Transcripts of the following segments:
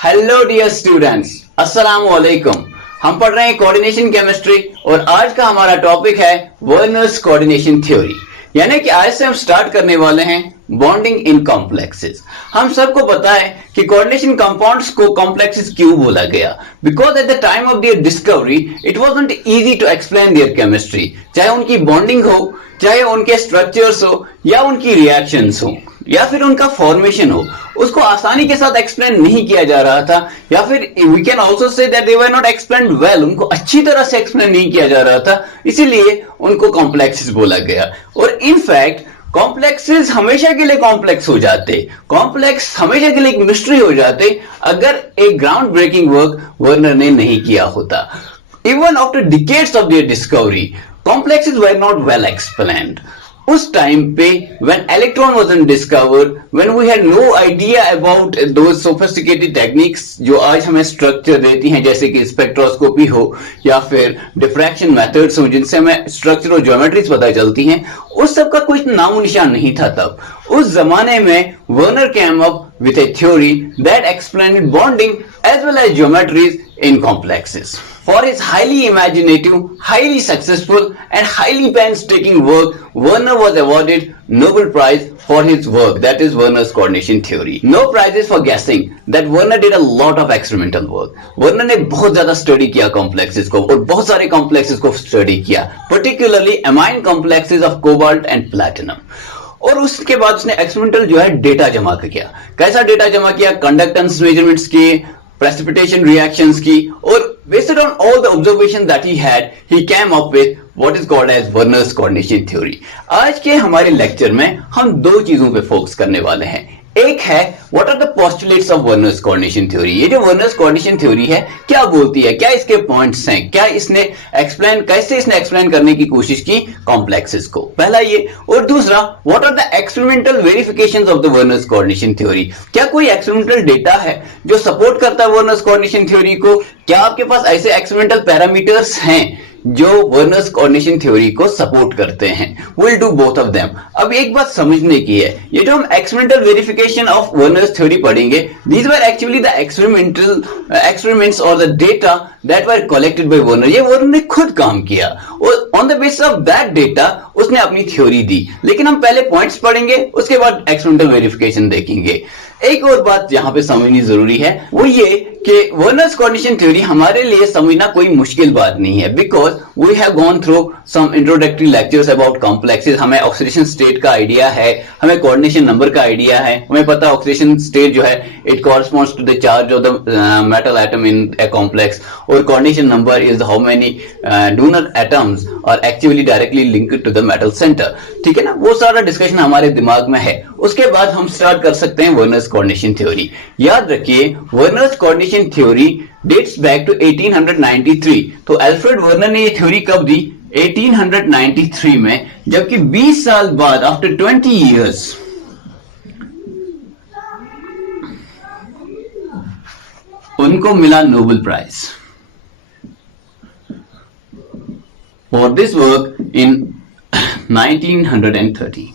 Hello dear students, अस्सलाम वालेकुम। हम पढ़ रहे हैं कोऑर्डिनेशन केमिस्ट्री और आज का हमारा टॉपिक है वर्नर्स कोऑर्डिनेशन थ्योरी। यानी कि आज से हम स्टार्ट करने वाले हैं बॉन्डिंग इन कॉम्प्लेक्सेस। हम सबको पता है कि कोऑर्डिनेशन कंपाउंड्स को कॉम्प्लेक्सेस क्यों बोला गया, because at the time of their discovery it wasn't easy to explain their chemistry. चाहे उनकी बॉन्डिंग हो, चाहे उनके स्ट्रक्चर्स हो, या उनकी रिएक्शंस हो, या फिर उनका फॉर्मेशन हो, उसको आसानी के साथ एक्सप्लेन नहीं किया जा रहा था। या फिर we can also say that they were not explained well, उनको अच्छी तरह से एक्सप्लेन नहीं किया जा रहा था, इसीलिए उनको कॉम्प्लेक्सेस बोला गया। और इनफैक्ट कॉम्प्लेक्सेस हमेशा के लिए कॉम्प्लेक्स हो जाते, कॉम्प्लेक्स हमेशा के लिए एक मिस्ट्री हो जाते अगर एक ग्राउंड ब्रेकिंग वर्क वर्नर ने नहीं किया होता। Even after decades of their discovery complexes were not well explained. उस टाइम पे when electron wasn't discovered, when we had no idea about those sophisticated techniques जो आज हमें स्ट्रक्चर देती हैं, जैसे कि स्पेक्ट्रोस्कोपी हो या फिर डिफ्रैक्शन मेथड्स हो जिनसे हमें स्ट्रक्चर और ज्योमेट्रीज पता चलती हैं, उस सब का कुछ नामो निशान नहीं था तब। उस जमाने में Werner came up with a theory that explained bonding as well as geometries in complexes. For his highly imaginative, highly successful and highly painstaking work, Werner was awarded Nobel Prize for his work, that is Werner's coordination theory. No prizes for guessing that Werner did a lot of experimental work. Werner ने बहुत ज्यादा study किया complexes को और बहुत सारे complexes को study किया, particularly amine complexes of cobalt and platinum. और उसके बाद उसने एक्सपेरिमेंटल जो है डेटा जमा किया। कैसा डेटा जमा किया? कंडक्टेंस मेजरमेंट्स की, precipitation reactions की, और based on all the observations that he had, he came up with what is called as Werner's coordination theory. आज के हमारे लेक्चर में हम दो चीजों पे फोकस करने वाले हैं। एक है what are the postulates of Werner's coordination theory. ये जो वर्नर्स कोऑर्डिनेशन थ्योरी है क्या बोलती है, क्या इसके पॉइंट्स हैं, क्या इसने कैसे इसने एक्सप्लेन करने की कोशिश की कॉम्प्लेक्सेस को, पहला ये। और दूसरा what are the experimental verifications of the Werner's coordination theory. क्या कोई एक्सपेरिमेंटल डेटा है जो सपोर्ट करता है वर्नर्स कोऑर्डिनेशन थ्योरी को? क्या आपके पास ऐसे एक्सपेरिमेंटल पैरामीटर्स हैं जो वर्नर्स कोऑर्डिनेशन थ्योरी को सपोर्ट करते हैं? Will do both of them. अब एक बात समझने की है, ये जो हम experimental verification of Werner's theory पढ़ेंगे, these were actually the experiments और the data that were collected by Werner. ये वर्नर ने खुद काम किया और on the basis of that data उसने अपनी थ्योरी दी। लेकिन हम पहले पॉइंट्स पढ़ेंगे, उसके बाद एक्सपेरिमेंटल वेरिफिकेशन देखेंगे। एक और बात यहां पे समझनी जरूरी है, वो ये कि वर्नर्स कोऑर्डिनेशन थ्योरी हमारे लिए समझना कोई मुश्किल बात नहीं है, because we have gone through some introductory lectures about complexes. हमें ऑक्सीडेशन स्टेट का आइडिया है, हमें कोऑर्डिनेशन नंबर का आइडिया है, हमें पता है ऑक्सीडेशन स्टेट जो है it corresponds to the charge of the metal atom in a complex, और coordination number is how many donor atoms are actually directly linked to the metal centre. ठीक है ना, वो सारा डिस्कशन हमारे दिमाग में है। उसके बाद हम स्टार्ट कर सकते हैं वर्नर्स कोऑर्डिनेशन थ्योरी। याद रखिए Werner's coordination theory dates back to 1893। तो अल्फ्रेड वर्नर ने ये थ्योरी कब दी? 1893 में, जबकि 20 साल बाद आफ्टर 20 इयर्स उनको मिला Nobel prize for this work in 1930।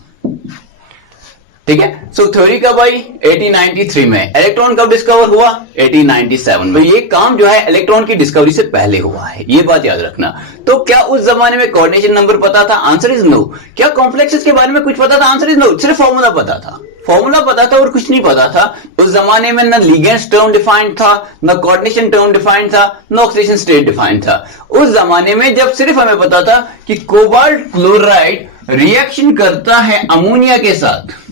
ठीक है, सो थ्योरी कब आई? 1893 में। इलेक्ट्रॉन कब डिस्कवर हुआ? 1897 में। ये काम जो है इलेक्ट्रॉन की डिस्कवरी से पहले हुआ है, ये बात याद रखना। तो क्या उस जमाने में कोऑर्डिनेशन नंबर पता था? Answer is no. क्या कॉम्प्लेक्सेस के बारे में कुछ पता था? Answer is no. सिर्फ फॉर्मूला पता था, फॉर्मूला पता था और कुछ नहीं पता था। उस जमाने में न लिगेंड्स टर्म डिफाइंड था, न कोऑर्डिनेशन टर्म डिफाइंड था, न ऑक्सीडेशन स्टेट डिफाइंड था। उस जमाने में जब सिर्फ हमें पता था कि कोबाल्ट क्लोराइड रिएक्शन करता है अमोनिया के साथ,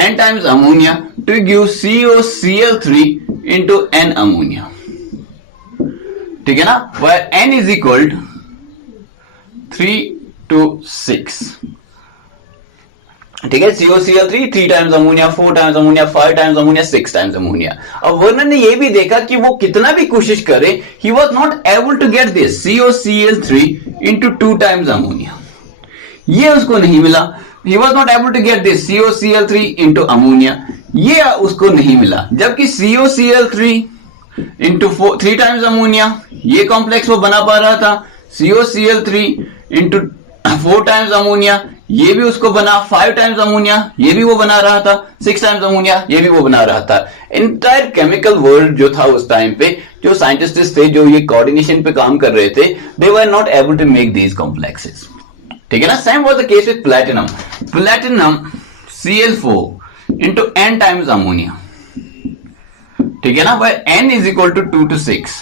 n times ammonia to give COCl3 into n ammonia। ठीक है ना, where n is equal to 3 to 6। ठीक है, COCl3 3 times ammonia, 4 times ammonia, 5 times ammonia, 6 times ammonia। अब वर्नर ने यह भी देखा कि वो कितना भी कोशिश करे, he was not able to get this COCl3 into 2 times ammonia। ये उसको नहीं मिला। He was not able to get this COCl3 into ammonia। ये उसको नहीं मिला, जबकि COCl3 into 3 times ammonia, ये कॉम्प्लेक्स वो बना पा रहा था। COCl3 into 4 times ammonia, ये भी उसको बना 5 टाइम्स अमोनिया, ये भी वो बना रहा था 6 टाइम्स अमोनिया, ये भी वो बना रहा था। इंटायर केमिकल वर्ल्ड जो था उस टाइम पे, जो साइंटिस्ट थे जो ये कोऑर्डिनेशन पे काम कर रहे थे, they were not able to make these complexes. ठीक है ना। Same was the case with platinum. Platinum Cl4 into n times ammonia, ठीक है ना, पर n is equal to 2 to 6,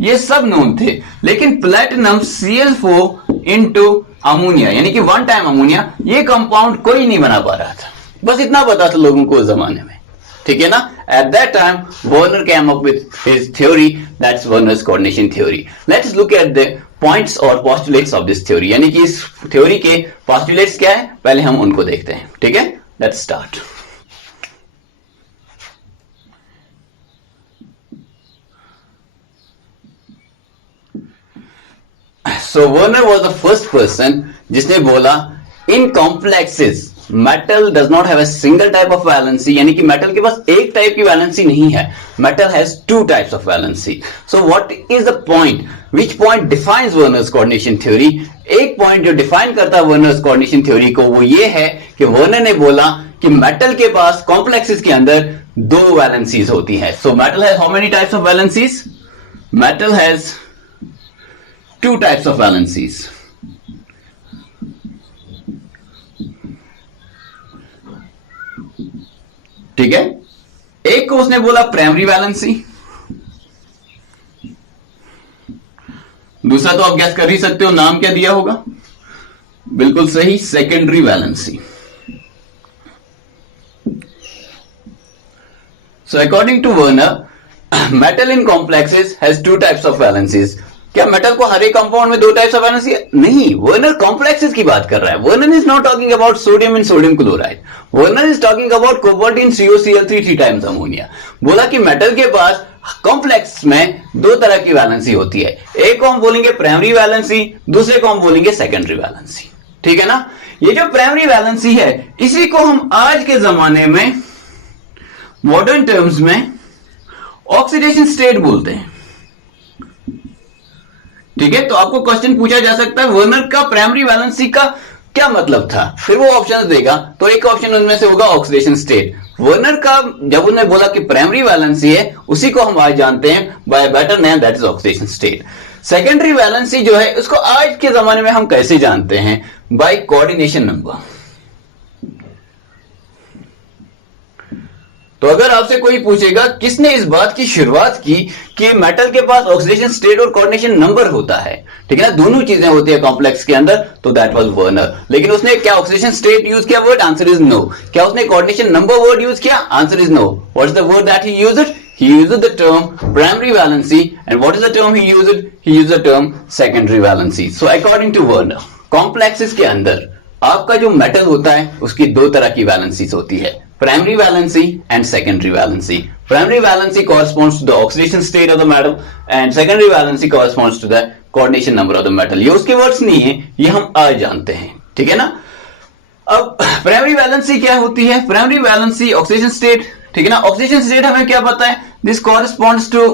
ये सब नोन थे। लेकिन प्लैटिनम Cl4 इंटू अमोनिया यानी कि 1 टाइम अमोनिया, ये कंपाउंड कोई नहीं बना पा रहा था। बस इतना पता था लोगों को उस जमाने में, ठीक है ना। At that time Werner came up with his theory, that's Werner's coordination theory. Let's look at the points और पोस्टुलेट्स ऑफ दिस थ्योरी, यानी कि इस थ्योरी के पोस्टुलेट्स क्या है, पहले हम उनको देखते हैं। ठीक है, let's start. So Werner was the first person जिसने बोला in complexes metal does not have a single type of valency, यानी कि मेटल के पास एक टाइप की वैलेंसी नहीं है, metal has 2 types of valency. So what is the point? Which point defines Werner's coordination theory? एक पॉइंट जो define करता है Werner's coordination theory को, वो ये है कि वर्नर ने बोला कि मेटल के पास कॉम्प्लेक्सेस के अंदर 2 वैलेंसीज होती है। So metal has how many types of valencies? Metal has 2 types of valencies. ठीक है, एक को उसने बोला प्राइमरी वैलेंसी, दूसरा तो आप गैस कर ही सकते हो नाम क्या दिया होगा, बिल्कुल सही, secondary valency. So according to Werner, metal in complexes has 2 types of valencies. क्या मेटल को हर एक कंपाउंड में 2 टाइप्स ऑफ वैलेंसी है? नहीं, वर्नर कॉम्प्लेक्सेस की बात कर रहा है। Werner is not talking about sodium in sodium chloride, Werner is talking about cobalt in CuCl3 3 times ammonia. बोला कि मेटल के पास कॉम्प्लेक्स में 2 तरह की वैलेंसी होती है, एक को हम बोलेंगे प्राइमरी वैलेंसी, दूसरे को हम बोलेंगे सेकेंडरी वैलेंसी। ठीक है ना। ये जो प्राइमरी वैलेंसी है, इसी को हम आज के जमाने में मॉडर्न टर्म्स में ऑक्सीडेशन स्टेट बोलते हैं। ठीक है, तो आपको क्वेश्चन पूछा जा सकता है वर्नर का प्राइमरी वैलेंसी का क्या मतलब था, फिर वो ऑप्शंस देगा, तो एक ऑप्शन उनमें से होगा ऑक्सीडेशन स्टेट। वर्नर का जब उन्होंने बोला कि प्राइमरी वैलेंसी है, उसी को हम आज जानते हैं by better name, that is oxidation state. Secondary valency जो है उसको आज के जमाने में हम कैसे जानते हैं, बाय कोऑर्डिनेशन नंबर। तो अगर आपसे कोई पूछेगा किसने इस बात की शुरुआत की कि मेटल के पास ऑक्सीडेशन स्टेट और कोऑर्डिनेशन नंबर होता है, ठीक है ना, दोनों चीजें होती है कॉम्प्लेक्स के अंदर, तो दैट वाज वर्नर। लेकिन उसने क्या ऑक्सीडेशन स्टेट यूज किया वर्ड? Answer is no. क्या उसने कोऑर्डिनेशन नंबर वर्ड यूज किया? Answer is no. What is the word that he used? He used the term primary valency, and what is the term he used? He used the term secondary valency. So according to Werner, complexes के अंदर आपका जो metal होता है उसकी 2 तरह की valencies होती है, primary valency and secondary valency. Primary valency corresponds to the oxidation state of the metal and secondary valency corresponds to the coordination number of the metal. ये उसके वर्ड्स नहीं है, ये हम आज जानते हैं। ठीक है ना। अब प्राइमरी वैलेंसी क्या होती है? प्राइमरी वैलेंसी ऑक्सीडेशन स्टेट, ठीक है ना। ऑक्सीडेशन स्टेट हमें क्या पता है? This corresponds to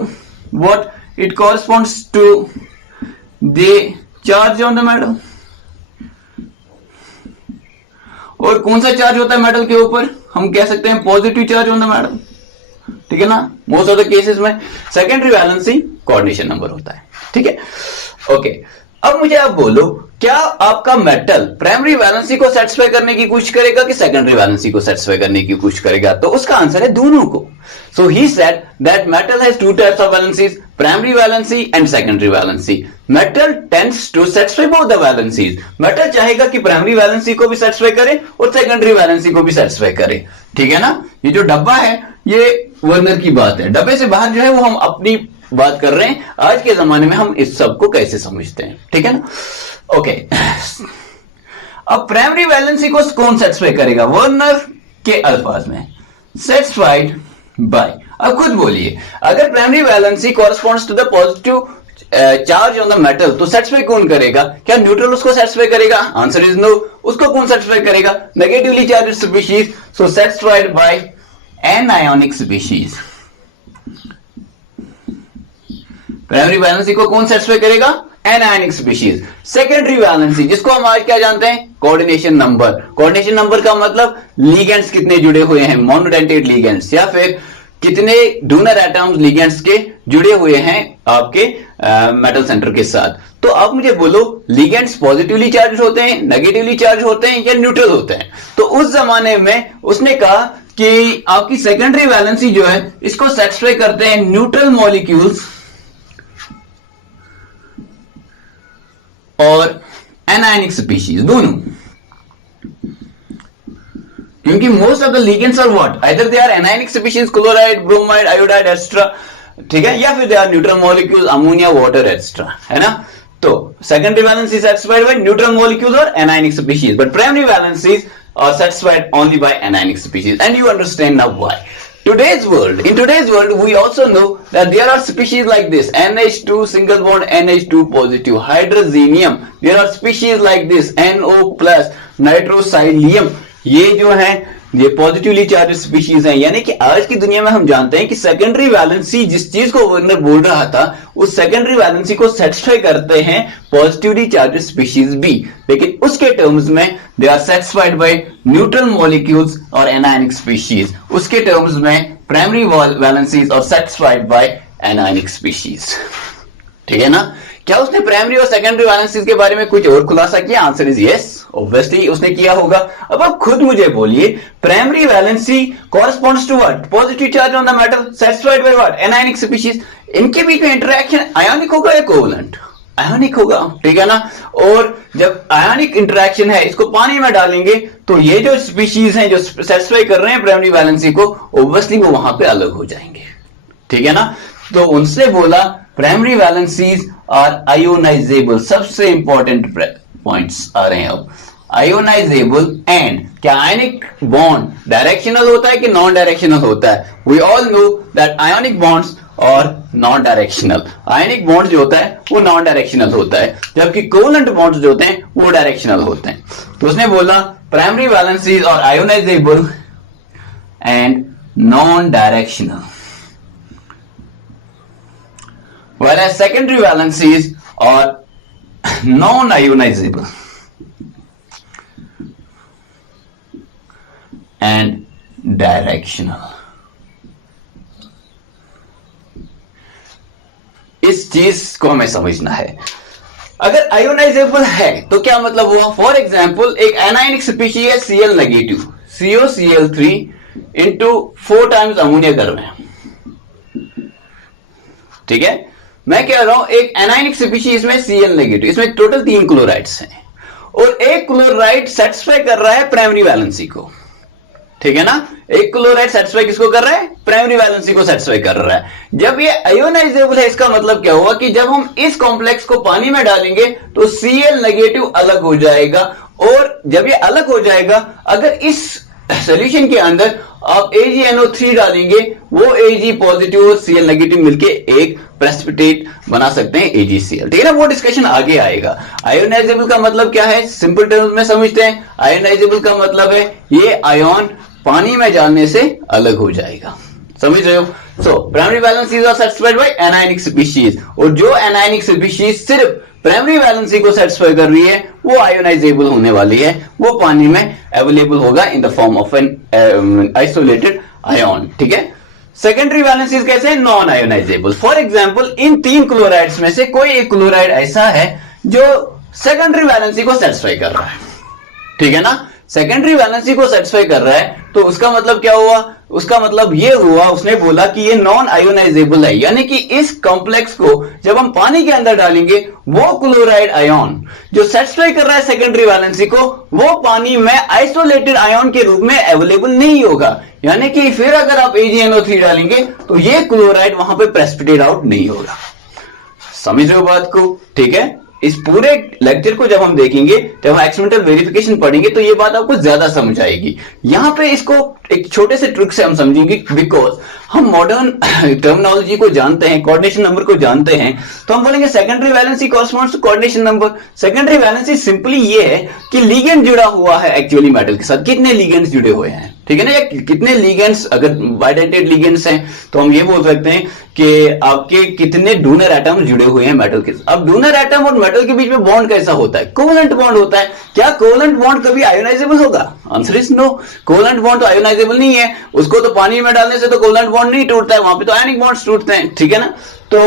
what? It corresponds to the charge on the metal. और कौन सा चार्ज होता है मेटल के ऊपर? हम कह सकते हैं positive charge on the metal, ठीक है ना, मोस्ट ऑफ द केसेस में। सेकेंडरी वैलेंसी कोऑर्डिनेशन नंबर होता है। ठीक है, ओके। अब मुझे आप बोलो, क्या आपका मेटल प्राइमरी वैलेंसी को सेटिस्फाई करने की कोशिश करेगा कि सेकेंडरी वैलेंसी को सेटिस्फाई करने की कोशिश करेगा? तो उसका आंसर है दोनों को। So he said that metal has 2 types of valencies, primary valency and secondary valency. Metal tends to satisfy both the valencies. Metal चाहेगा कि प्राइमरी वैलेंसी को भी सेटिस्फाई करे और सेकेंडरी वैलेंसी को भी सेटिस्फाई करे। ठीक है ना। ये जो डब्बा है ये वर्नर की बात है, डब्बे से बाहर जो है वो हम अपनी बात कर रहे हैं, आज के जमाने में हम इस सब को कैसे समझते हैं। ठीक है ना। ओके, अब प्राइमरी वैलेंसी को कौन सेटिस्फाई करेगा? वर्नर के अल्फाज में सेटिस्फाइड बाय। अब खुद बोलिए, अगर primary valency corresponds to the positive charge on the metal, तो सेटिस्फाई कौन करेगा? क्या न्यूट्रल उसको सेटिस्फाई करेगा? Answer is no. उसको कौन सेटिस्फाई करेगा? Negatively charged species. So satisfied by anionic species. Primary valency को कौन सेटिस्फाई करेगा? Anionic species. सेकेंडरी वैलेंसी जिसको हम आज क्या जानते हैं? Coordination number. कोऑर्डिनेशन नंबर का मतलब लिगेंड्स कितने जुड़े हुए हैं, मोनोडेंटेट लिगेंड्स, या फिर कितने डोनर एटम्स लिगेंड्स के जुड़े हुए हैं आपके मेटल सेंटर के साथ। तो आप मुझे बोलो लिगेंड्स पॉजिटिवली चार्ज होते हैं, नेगेटिवली चार्ज होते हैं या न्यूट्रल होते हैं। तो उस जमाने में उसने कहा कि आपकी सेकेंडरी वैलेंसी जो है इसको सेटिस्फाई करते हैं न्यूट्रल मॉलिक्यूल्स और एनायनिक स्पीशीज दोनों, क्योंकि most of the ligands are what, either they are anionic species, chloride, bromide, iodide extra, ठीक है, या फिर they are neutral molecules, ammonia, water extra, है ना। तो secondary valency satisfied by neutral molecules or anionic species, but primary valencies are satisfied only by anionic species, and you understand now why. In today's world, we also know that there are species like this: NH2 single bond NH2 positive, hydrazinium. There are species like this: NO plus, nitrosylium. ये जो है ये positively charge species हैं। यानी कि आज की दुनिया में हम जानते हैं कि सेकेंडरी वैलेंसी जिस चीज को वर्नर बोल रहा था उस सेकेंडरी वैलेंसी को सेटिस्फाई करते हैं पॉजिटिवली चार्ज स्पीशीज भी, लेकिन उसके टर्म्स में they are satisfied by neutral molecules और एनायनिक स्पीशीज। उसके टर्म्स में प्राइमरी वैलेंसीज और सेटिस्फाइड बाय एनायनिक स्पीशीज, ठीक है ना। क्या उसने प्राइमरी और सेकेंडरी वैलेंसीज के बारे में कुछ और खुलासा किया? आंसर इज यस, ऑब्वियसली उसने किया होगा। अब आप खुद मुझे बोलिए, primary valency corresponds to what? Positive charge on the metal satisfied by what? Anionic species. इनके बीच में इंटरेक्शन आयोनिक होगा या कोवलेंट? आयोनिक होगा, ठीक है ना। और जब आयोनिक इंटरेक्शन है, इसको पानी में डालेंगे तो ये जो स्पीशीज हैं जो सेटिस्फाई कर रहे हैं प्राइमरी वैलेंसी को, ऑब्वियसली वो वहां पे अलग हो जाएंगे, ठीक है ना। तो उनसे बोला प्राइमरी वैलेंसीज आर आयोनाइजेबल। सबसे इंपॉर्टेंट पॉइंट्स आ रहे हैं अब, आयोनाइजेबल एंड क्या आयनिक बॉन्ड डायरेक्शनल होता है कि नॉन डायरेक्शनल होता है? We all know that ionic bonds और नॉन डायरेक्शनल। आयनिक बॉन्ड जो होता है वो नॉन डायरेक्शनल होता है, जबकि कोवलेंट बॉन्ड्स जो होते हैं वो डायरेक्शनल होते हैं। तो उसने बोला प्राइमरी वैलेंसीज और ionisable and non directional, whereas secondary valencies are non-ionizable and directional. इस चीज को हमें समझना है। अगर आयोनाइजेबल है तो क्या मतलब हुआ? फॉर एग्जाम्पल एक एनायनिक स्पीशी है Cl negative, COCl3 into 4 times ammonia कर रहे हैं, ठीक है। मैं कह रहा हूं एक एनायनिक स्पीशी इसमें Cl नेगेटिव, इसमें टोटल 3 क्लोराइड्स हैं और एक क्लोराइड सेटिस्फाई कर रहा है प्राइमरी वैलेंसी को, ठीक है ना। एक क्लोराइड सेटिस्फाई किसको कर रहा है? प्राइमरी वैलेंसी को सेटिस्फाई कर रहा है। जब ये आयोनाइजेबल है, इसका मतलब क्या हुआ कि जब हम इस कॉम्प्लेक्स को पानी में डालेंगे तो Cl नेगेटिव अलग हो जाएगा, और जब ये अलग हो जाएगा, अगर इस सोल्यूशन के अंदर आप AgNO3 डालेंगे, वो Ag पॉजिटिव और Cl नेगेटिव मिलके एक प्रेसिपिटेट बना सकते हैं AgCl, ठीक है ना। वो डिस्कशन आगे आएगा। आयोनाइजेबल का मतलब क्या है, सिंपल टर्म्स में समझते हैं। आयोनाइजेबल का मतलब है ये आयन पानी में डालने से अलग हो जाएगा, समझ रहे हो। So primary valencies are satisfied by anionic species, और जो एनायनिक स्पीशीज सिर्फ प्राइमरी वैलेंसी को सेटिस्फाई कर रही है वो आयोनाइजेबल होने वाली है, वो पानी में अवेलेबल होगा in the form of an isolated ion, ठीक है। सेकेंडरी वैलेंसीज कैसे हैं? Non ionisable. For example in 3 chlorides में से कोई एक क्लोराइड ऐसा है जो सेकेंडरी वैलेंसी को सेटिस्फाई कर रहा है, ठीक है ना। सेकेंडरी वैलेंसी को सेटिस्फाई कर रहा है तो उसका मतलब क्या हुआ? उसका मतलब ये हुआ, उसने बोला कि ये नॉन आयोनाइजेबल है, यानी कि इस कॉम्प्लेक्स को जब हम पानी के अंदर डालेंगे वो क्लोराइड आयन जो सेटिस्फाई कर रहा है सेकेंडरी वैलेंसी को, वो पानी में आइसोलेटेड आयन के रूप में अवेलेबल नहीं होगा। यानी कि फिर अगर आप AgNO3 डालेंगे तो ये क्लोराइड वहां पे प्रेसिपिटेट आउट नहीं होगा। समझ रहे हो बात को, ठीक है। इस पूरे लेक्चर को जब हम देखेंगे, जब हम एक्सपेरिमेंटल वेरिफिकेशन पढ़ेंगे तो ये बात आपको ज्यादा समझ आएगी। यहां पे इसको एक छोटे से ट्रिक से हम समझेंगे, बिकॉज हम मॉडर्न टर्मिनोलॉजी को जानते हैं, कोऑर्डिनेशन नंबर को जानते हैं, तो हम बोलेंगे secondary valency corresponds to coordination number. Secondary valency simply ये है कि लिगेंड जुड़ा हुआ है एक्चुअली मेटल के साथ, कितने लिगेंड्स जुड़े हुए हैं, ठीक है ना, या कितने लिगेंड्स, अगर बाइडेंटेड लिगेंड्स हैं तो हम ये बोल सकते हैं कि आपके कितने डोनर एटम्स जुड़े हुए हैं मेटल के साथ। अब डोनर एटम और मेटल के बीच में बॉन्ड कैसा होता है? कोवेलेंट बॉन्ड होता है। क्या कोवेलेंट बॉन्ड कभी आयोनाइजेबल होगा? Answer is no. Covalent bond तो आयोनाइजेबल नहीं है, उसको तो पानी में डालने से तो कोवेलेंट बॉन्ड नहीं टूटता है, वहां पे तो आयनिक बॉन्ड्स टूटते हैं, ठीक है ना। तो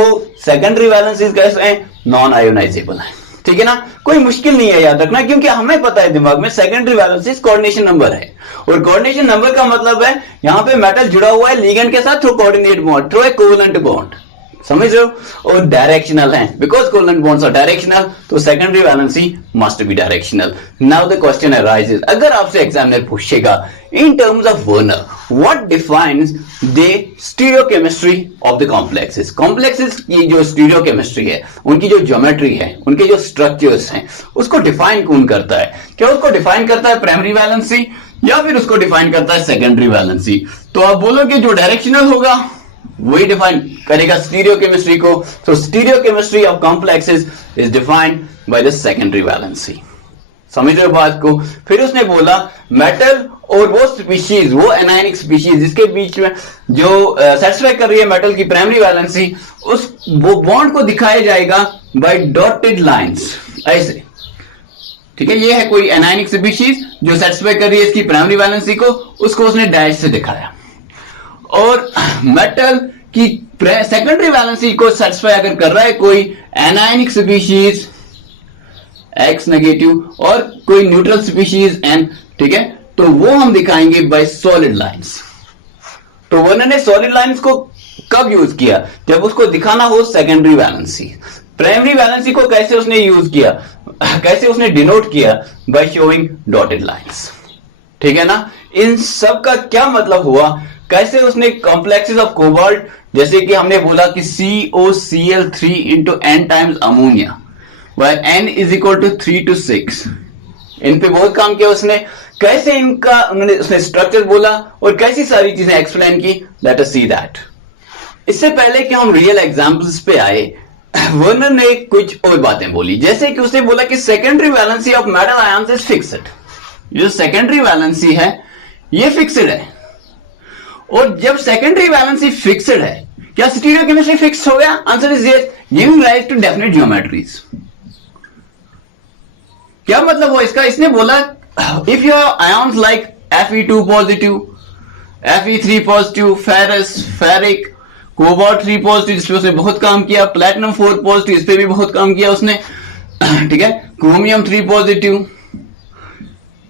सेकेंडरी वैलेंसीज कैसे हैं? नॉन आयोनाइजेबल है, ठीक है ना। कोई मुश्किल नहीं है याद रखना, क्योंकि हमें पता है दिमाग में सेकेंडरी वैलेंसीज कोऑर्डिनेशन नंबर है, और कोऑर्डिनेशन नंबर का मतलब है यहां पे मेटल जुड़ा हुआ है लिगेंड के साथ through coordinate bond, through a covalent bond, समझ रहे हो, और डायरेक्शनल है, because covalent bonds are directional, तो secondary valency must be directional. Now the question arises, अगर आपसे एग्जामिनर पूछेगा in terms of Werner what defines the stereochemistry of the complexes. Complexes की जो स्टीरियोकेमिस्ट्री है, उनकी जो ज्योमेट्री है, उनके जो स्ट्रक्चर्स हैं, उसको डिफाइन कौन करता है? क्या उसको डिफाइन करता है प्राइमरी वैलेंसी, या फिर उसको डिफाइन करता है सेकेंडरी वैलेंसी? तो आप बोलोगे जो डायरेक्शनल होगा वही डिफाइन करेगा स्टीरियोकेमिस्ट्री को। तो stereochemistry of complexes is defined by the secondary valency. समझ रहे हो बात को? फिर उसने बोला मेटल और वो स्पीशीज, वो एनायनिक स्पीशीज जिसके बीच में जो सेटिस्फाई कर रही है मेटल की प्राइमरी वैलेंसी, उस वो बॉन्ड को दिखाया जाएगा बाय डॉटेड लाइंस, ऐसे, ठीक है। ये है कोई एनायनिक स्पीशीज जो सेटिस्फाई कर रही है इसकी प्राइमरी वैलेंसी को, उसको उसने डैश से दिखाया। और मेटल की सेकेंडरी वैलेंसी को सेटिस्फाई अगर कर रहा है कोई एनायनिक स्पीशीज एक्स नेगेटिव और कोई न्यूट्रल स्पीशीज एन, ठीक है, तो वो हम दिखाएंगे बाय सॉलिड लाइंस। तो वर्नर ने सॉलिड लाइंस को कब यूज किया? जब उसको दिखाना हो सेकेंडरी वैलेंसी। प्राइमरी वैलेंसी को कैसे उसने यूज किया, कैसे उसने डिनोट किया? बाय शोइंग डॉटेड लाइंस, ठीक है ना। इन सब का क्या मतलब हुआ? कैसे उसने कॉम्प्लेक्सेस ऑफ कोबाल्ट, जैसे कि हमने बोला कि COCl3 into n times ammonia, where n is equal to 3 to 6, इन पे बहुत काम किया उसने। कैसे इनका उसने स्ट्रक्चर बोला और कैसी सारी चीजें एक्सप्लेन की, लेट अस सी दैट। इससे पहले कि हम रियल एग्जांपल्स पे आए, वर्नर ने कुछ और बातें बोली, जैसे कि उसने बोला कि secondary valency of metal ions is fixed. जो सेकेंडरी वैलेंसी है ये फिक्स्ड है, और जब सेकेंडरी वैलेंसी फिक्स्ड है, क्या स्टीरियोकेमिस्ट्री फिक्स्ड हो गया? Answer is yes, giving rise to definite geometries. क्या मतलब हुआ इसका? इसने बोला if your ions like Fe2 positive, Fe3 positive, ferrous, ferric, cobalt 3 positive, जिसपे उसने बहुत काम किया, प्लैटिनम 4 पॉजिटिव, इस पे भी बहुत काम किया उसने, ठीक है, क्रोमियम 3 पॉजिटिव।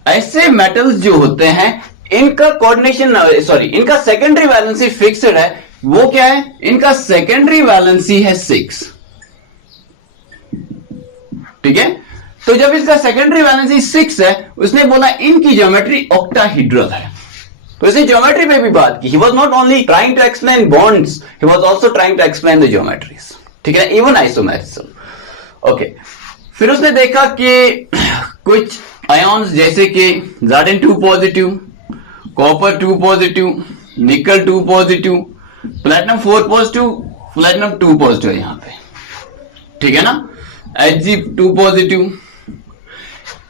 ऐसे मेटल्स जो होते हैं इनका कोऑर्डिनेशन, सॉरी, इनका सेकेंडरी वैलेंसी फिक्स्ड है। वो क्या है? इनका सेकेंडरी वैलेंसी है 6, ठीक है। तो जब इसका सेकेंडरी वैलेंसी 6 है, उसने बोला इनकी ज्योमेट्री ऑक्टाहेड्रल है। तो इसने ज्योमेट्री पे भी बात की। He was not only trying to explain bonds, he was also trying to explain the geometries, ठीक है, इवन आइसोमेरिज्म। ओके, फिर उसने देखा कि कुछ आयन्स जैसे कि Zn 2 पॉजिटिव, कॉपर 2 पॉजिटिव, निकल 2 positive, platinum 4 positive, platinum 2 positive है यहां पे, ठीक है ना, Hg 2 पॉजिटिव।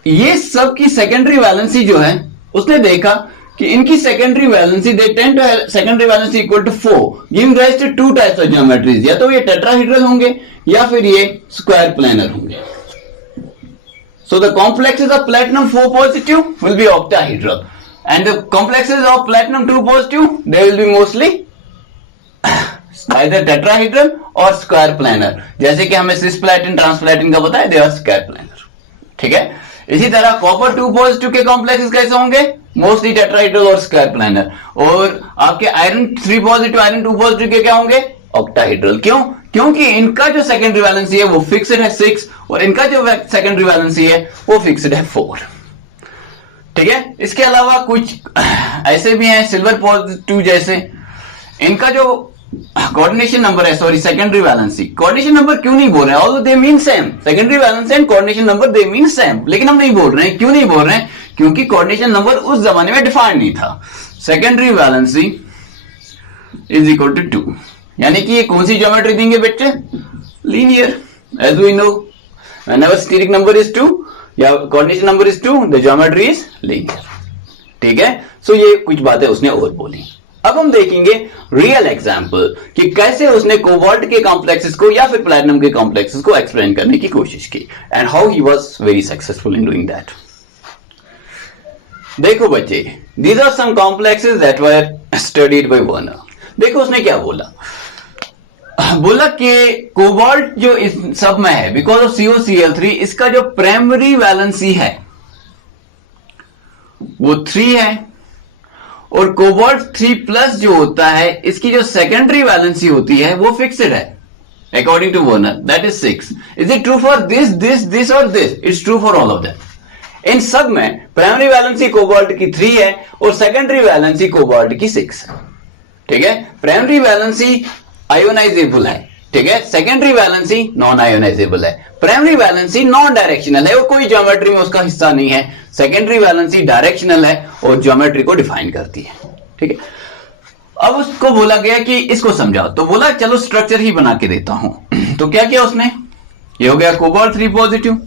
ये सब की सेकेंडरी वैलेंसी जो है, उसने देखा कि इनकी secondary valency they tend to secondary valency equal to 4, giving rise to 2 types of geometries. या तो ये टेट्राहेड्रल होंगे या फिर ये स्क्वायर प्लेनर होंगे। So the complexes of platinum 4 positive will be octahedral, and the complexes of platinum 2 positive, they will be mostly either tetrahedral or square planar। जैसे कि हमें सिस्प्लैटिन ट्रांसप्लैटिन का पता है, they are square planar, ठीक है। इसी तरह कॉपर 2 पॉजिटिव के कॉम्प्लेक्सेस कैसे होंगे? मोस्टली टेट्राहेड्रल और स्क्वायर प्लानर। और आपके आयरन 3 पॉजिटिव, आयरन 2 पॉजिटिव के क्या होंगे? ऑक्टाहेड्रल। क्यों? क्योंकि इनका जो सेकेंडरी वैलेंसी है वो फिक्स्ड है 6, और इनका जो सेकेंडरी वैलेंसी है वो फिक्स्ड है 4, ठीक है। इसके अलावा कुछ ऐसे भी हैं सिल्वर पॉजिटिव जैसे, इनका जो कोऑर्डिनेशन नंबर है, sorry secondary valency, coordination number क्यों नहीं बोल रहे हैं? Although they mean same, secondary valency and coordination number they mean same, लेकिन हम नहीं बोल रहे हैं। क्यों नहीं बोल रहे हैं? क्योंकि कोऑर्डिनेशन नंबर उस जमाने में डिफाइंड नहीं था। Secondary valency is equal to 2। यानी कि ये कौन सी ज्योमेट्री देंगे बच्चे? Linear. As we know whenever steric number is 2 या coordination number is 2 the geometry is linear। ठीक है, सो ये कुछ बातें उसने और बोली। अब हम देखेंगे रियल एग्जांपल कि कैसे उसने कोबाल्ट के कॉम्प्लेक्सेस को या फिर प्लैटिनम के कॉम्प्लेक्सेस को एक्सप्लेन करने की कोशिश की and how he was very successful in doing that. देखो बच्चे, these are some complexes that were studied by Werner। देखो उसने क्या बोला कि कोबाल्ट जो इस सब में है बिकॉज ऑफ COCl3 इसका जो प्राइमरी वैलेंसी है वो 3 है और कोबाल्ट 3 प्लस जो होता है इसकी जो सेकेंडरी वैलेंसी होती है वो फिक्स्ड है according to Werner, that is 6। Is it true for this और this? It's true for all of them. इन सब में प्राइमरी वैलेंसी कोबाल्ट की 3 है और सेकेंडरी वैलेंसी कोबाल्ट की 6 है। ठीक है, प्राइमरी वैलेंसी आयोनाइजेबल है, ठीक है, सेकेंडरी वैलेंसी नॉन आयोनाइजेबल है, प्राइमरी वैलेंसी नॉन डायरेक्शनल है और कोई ज्योमेट्री में उसका हिस्सा नहीं है, सेकेंडरी वैलेंसी डायरेक्शनल है और ज्योमेट्री को डिफाइन करती है। ठीक है, अब उसको बोला गया कि इसको समझाओ, तो बोला चलो स्ट्रक्चर ही बना के देता हूं। तो क्या किया उसने? ये हो गया कोबाल्ट 3 पॉजिटिव।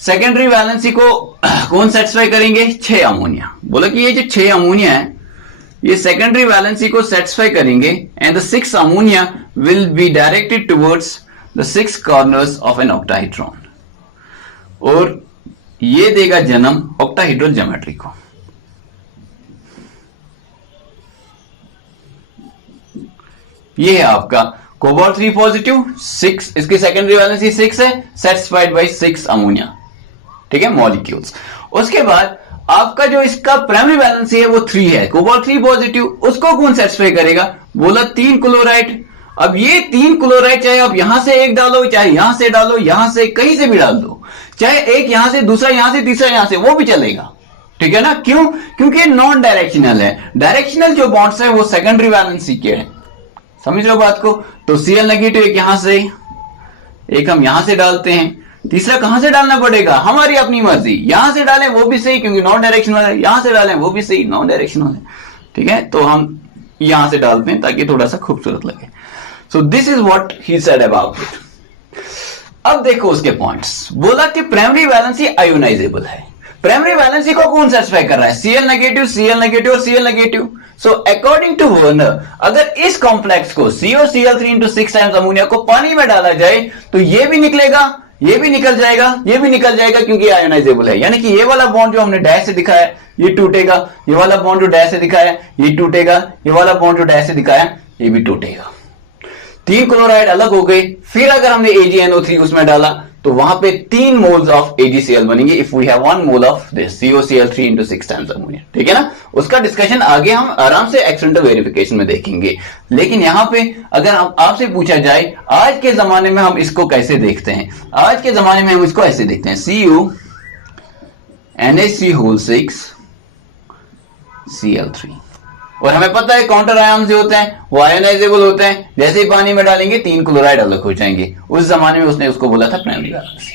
सेकेंडरी वैलेंसी को कौन सेटिस्फाई करेंगे? 6 अमोनिया। बोला कि ये जो 6 अमोनिया है ये सेकेंडरी वैलेंसी को सेटिस्फाई करेंगे and the 6 ammonia will be directed towards the 6 corners of an octahedron और ये देगा जन्म ऑक्टाहेड्रल ज्योमेट्री को। ये है आपका कोबाल्ट 3 पॉजिटिव 6, इसकी सेकेंडरी वैलेंसी 6 है, सेटिस्फाइड बाय 6 अमोनिया। ठीक है, मॉलिक्यूल्स। उसके बाद आपका जो इसका प्राइमरी वैलेंसी है वो 3 है, कोबाल्ट 3 पॉजिटिव, उसको कौन सेटिस्फाई करेगा? बोला 3 क्लोराइड। अब ये 3 क्लोराइड चाहे आप यहां से एक डालो, चाहे यहां से डालो, यहां से कहीं से भी डाल दो, चाहे एक यहां से, दूसरा यहां से, तीसरा यहां से, वो भी चलेगा। ठीक है ना? क्यों? क्योंकि नॉन डायरेक्शनल है। डायरेक्शनल जो बॉन्ड्स है वो सेकेंडरी वैलेंसी के हैं। समझ लो बात को? तो Cl नेगेटिव एक यहां से, एक हम यहां से डालते हैं, तीसरा कहां से डालना पड़ेगा? हमारी अपनी मर्जी, यहां से डालें वो भी सही क्योंकि नॉन डायरेक्शनल है, यहां से डालें वो भी सही नॉन डायरेक्शनल है। ठीक है, तो हम यहां से डालते हैं ताकि थोड़ा सा खूबसूरत लगे। So this is what he said about it. अब देखो उसके पॉइंट्स। बोला कि प्राइमरी वैलेंसी आयोनाइजेबल है। प्राइमरी वैलेंसी को कौन सेटिस्फाई कर रहा है? Cl नेगेटिव, Cl नेगेटिव और Cl negative. So according to Werner अगर इस कॉम्प्लेक्स को COCl3 into 6 टाइम्स अमोनिया को पानी में डाला जाए तो ये भी निकलेगा, ये भी निकल जाएगा, ये भी निकल जाएगा क्योंकि आयोनाइजेबल है। यानी कि ये वाला बॉन्ड जो हमने डैश से दिखाया ये टूटेगा, ये वाला बॉन्ड जो डैश से दिखाया ये टूटेगा, ये वाला बॉन्ड जो डैश से दिखाया ये भी टूटेगा। 3 क्लोराइड अलग हो गए। फिर अगर हमने AgNO3 उसमें डाला तो वहां पे 3 मोल्स ऑफ AgCl बनेंगे if we have 1 mole of this COCl3 into 6 times ammonia. ठीक है ना? उसका डिस्कशन आगे हम आराम से एक्सटेंडल वेरिफिकेशन में देखेंगे। लेकिन यहां पे अगर आपसे पूछा जाए आज के जमाने में हम इसको कैसे देखते हैं, आज के जमाने में हम इसको ऐसे देखते हैं CuNH3 Cl3 और हमें पता है काउंटर आयन जो होते हैं वो आयोनाइजेबल होते हैं, जैसे ही पानी में डालेंगे 3 क्लोराइड अलग हो जाएंगे। उस जमाने में उसने उसको बोला था प्राइमरी वैलेंसी।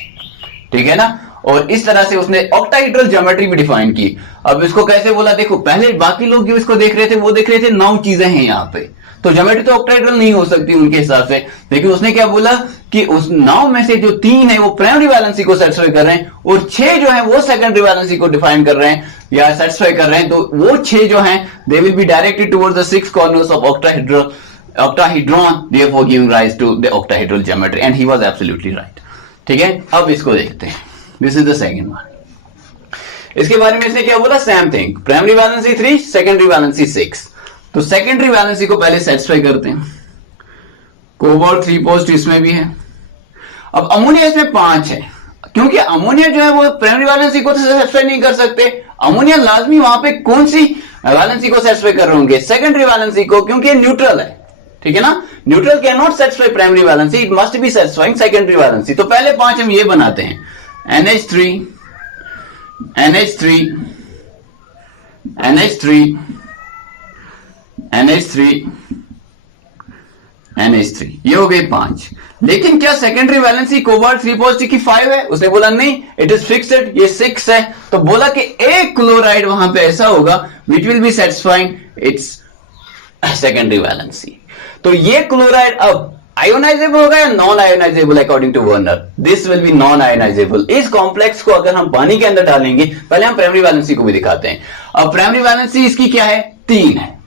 ठीक है ना? और इस तरह से उसने ऑक्टाहेड्रल ज्योमेट्री भी डिफाइन की। अब इसको कैसे बोला? देखो पहले बाकी लोग जो इसको देख रहे थे वो देख रहे थे 9 चीजें हैं यहाँ पे, तो ज्योमेट्री तो ऑक्टाहेड्रल नहीं हो सकती उनके हिसाब से। लेकिन उसने क्या बोला कि उस 9 में से जो 3 है वो प्राइमरी वैलेंसी को सेटिस्फाई कर रहे हैं और 6 जो है वो सेकेंडरी वैलेंसी को डिफाइन कर रहे हैं या सेटिस्फाई कर रहे हैं। तो वो 6 जो हैं they will be directed towards the 6 corners of octahedron therefore giving rise to the octahedral geometry and he was absolutely right। ठीक है, अब इसको देखते हैं। This is the second one. इसके बारे में इसने क्या बोला? Same thing, primary valency 3, secondary valency 6। तो सेकेंडरी वैलेंसी को पहले सेटिस्फाई करते हैं। कोबाल्ट 3 पॉजिटिव इसमें भी है। अब अमोनिया इसमें 5 है क्योंकि अमोनिया जो है वो प्राइमरी वैलेंसी को तो सेटिस्फाई नहीं कर सकते। अमोनिया लाजमी वहां पे कौन सी वैलेंसी को सेटिस्फाई कर रहे होंगे? सेकेंडरी वैलेंसी को, क्योंकि न्यूट्रल है। ठीक है ना? Neutral can not satisfy primary valency, it must be satisfying secondary valency. तो पहले 5 हम ये बनाते हैं NH3 NH3 NH3 NH3 NH3 ये हो गए 5। लेकिन क्या सेकेंडरी वैलेंसी कोबाल्ट 3 पॉजिटिव की 5 है? उसने बोला नहीं, इट इज फिक्स्ड, ये 6 है। तो बोला कि एक क्लोराइड वहां पे ऐसा होगा which will be satisfying its secondary valency. तो ये क्लोराइड अब आयोनाइजेबल होगा या non ionizable according to Werner? This will be non ionizable. इस कॉम्प्लेक्स को अगर हम पानी के अंदर डालेंगे, पहले हम प्राइमरी वैलेंसी को भी दिखाते हैं। अब प्राइमरी वैलेंसी इसकी क्या है? 3 है।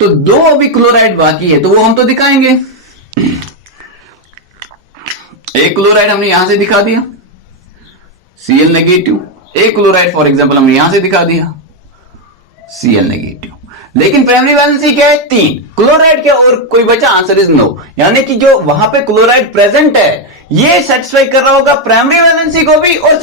तो 2 अभी क्लोराइड बाकी है, तो वो हम तो दिखाएंगे। एक क्लोराइड हमने यहां से दिखा दिया Cl नेगेटिव, एक क्लोराइड फॉर एग्जांपल हमने यहां से दिखा दिया Cl नेगेटिव। लेकिन प्राइमरी वैलेंसी क्या है? 3 क्लोराइड क्या और कोई बचा? Answer is no. यानी कि जो वहां पे क्लोराइड प्रेजेंट है ये सेटिस्फाई कर रहा होगा प्राइमरी वैलेंसी को भी और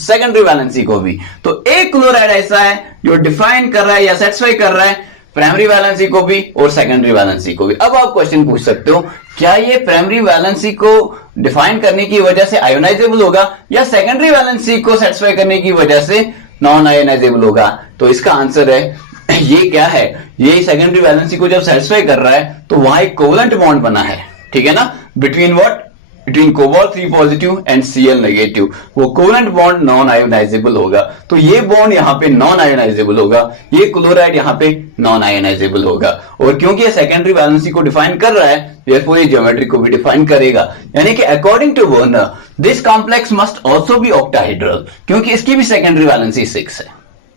सेकेंडरी वैलेंसी को भी। तो एक क्लोराइड ऐसा है जो डिफाइन कर रहा है या सेटिस्फाई कर रहा है प्राइमरी वैलेंसी को भी और सेकेंडरी वैलेंसी को भी। अब आप क्वेश्चन पूछ सकते हो, क्या ये प्राइमरी वैलेंसी को डिफाइन करने की वजह से आयोनाइजेबल होगा या सेकेंडरी वैलेंसी को सेटिस्फाई करने की वजह से नॉन आयोनाइजेबल होगा? तो इसका आंसर है ये क्या है, ये सेकेंडरी वैलेंसी को जब सेटिस्फाई कर रहा है तो वहां एक कोवेलेंट बॉन्ड बना है, ठीक है ना, between what? Between cobalt 3 positive and Cl negative. वो कोवेलेंट बॉन्ड नॉन आयोनाइजेबल होगा। तो ये बॉन्ड यहां पे नॉन आयोनाइजेबल होगा, ये क्लोराइड यहां पे नॉन आयोनाइजेबल होगा। और क्योंकि ये सेकेंडरी वैलेंसी को डिफाइन कर रहा है, therefore ये ज्योमेट्री को भी डिफाइन करेगा। यानी कि according to Werner this complex must also be octahedral, क्योंकि इसकी भी सेकेंडरी वैलेंसी 6 है,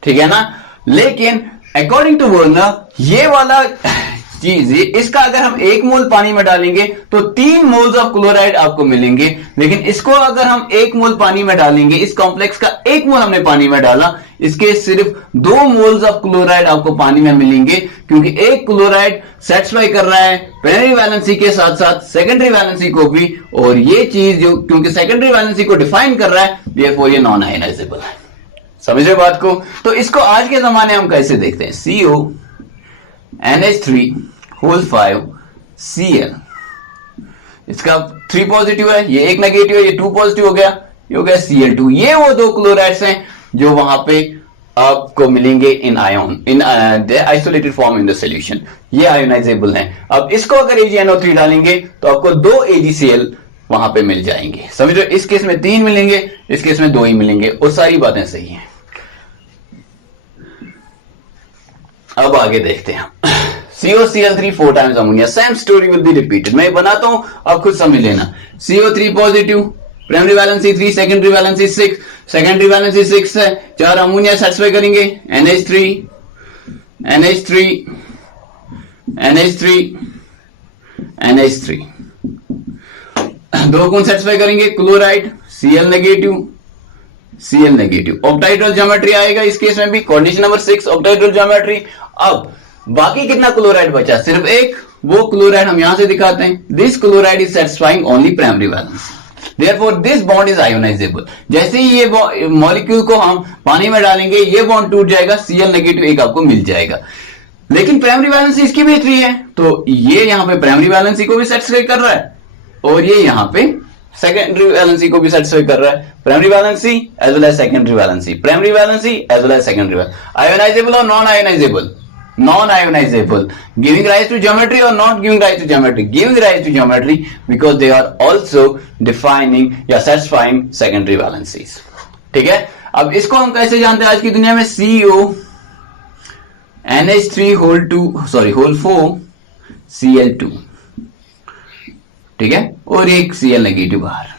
ठीक है ना। लेकिन अकॉर्डिंग टू वर्नर ये वाला चीज, इसका अगर हम 1 मोल पानी में डालेंगे तो 3 मोल्स ऑफ क्लोराइड आपको मिलेंगे। लेकिन इसको अगर हम 1 मोल पानी में डालेंगे, इस कॉम्प्लेक्स का 1 मोल हमने पानी में डाला, इसके सिर्फ 2 मोल्स ऑफ क्लोराइड आपको पानी में मिलेंगे, क्योंकि एक क्लोराइड सेटिस्फाई कर रहा है प्राइमरी वैलेंसी के साथ साथ सेकेंडरी वैलेंसी को भी। और ये चीज जो क्योंकि सेकेंडरी वैलेंसी को डिफाइन कर रहा है, therefore ये नॉन आयोनाइजेबल है। समझ रहे बात को? तो इसको आज के जमाने हम कैसे देखते हैं? CO NH3 होल 5 Cl, इसका 3 पॉजिटिव है, ये 1 नेगेटिव है, ये 2 पॉजिटिव हो गया, ये हो गया Cl2। ये वो 2 क्लोराइड्स हैं जो वहां पे आपको मिलेंगे इन ion, in isolated form in the solution. ये आयोनाइजेबल हैं। अब इसको अगर AgNO3 डालेंगे तो आपको 2 AgCl वहां पे मिल जाएंगे। समझ रहे? इस केस में 3 मिलेंगे, इस केस में 2 ही मिलेंगे, और सारी बातें सही हैं। अब आगे देखते हैं। COCl3 4 times ammonia, same story will be repeated. मैं बनाता हूं, आप खुद समझ लेना। CO3 positive, primary valency 3, secondary valency 6, secondary valency 6 है, 4 अमोनिया सेटिस्फाई करेंगे, NH3 NH3 NH3 NH3, 2 कौन सेटिस्फाई करेंगे? Chloride Cl negative Cl negative. Octahedral geometry आएगा इस केस में भी, कंडीशन नंबर 6 ऑक्टाहेड्रल ज्योमेट्री। अब बाकी कितना क्लोराइड बचा? सिर्फ एक, वो क्लोराइड हम यहां से दिखाते हैं। This chloride is satisfying only primary valency, therefore this bond is ionisable. जैसे ही ये मॉलिक्यूल को हम पानी में डालेंगे, ये बॉन्ड टूट जाएगा, Cl नेगेटिव एक आपको मिल जाएगा। लेकिन प्राइमरी वैलेंसी इसकी भी 3 है, तो ये यहां पे प्राइमरी वैलेंसी को भी सेटिस्फाई कर रहा है और ये यहां पे सेकेंडरी वैलेंसी को भी सेटिस्फाई कर रहा है। Primary valency as well as secondary valency, primary valency as well as secondary valency. Ionisable और non ionisable? Non ionisable. Giving rise to geometry और not giving rise to geometry? Giving rise to geometry, because they are also defining या satisfying secondary valencies. ठीक है, अब इसको हम कैसे जानते हैं आज की दुनिया में? CO NH3 होल 4 Cl2, ठीक है, और एक Cl नेगेटिव बाहर।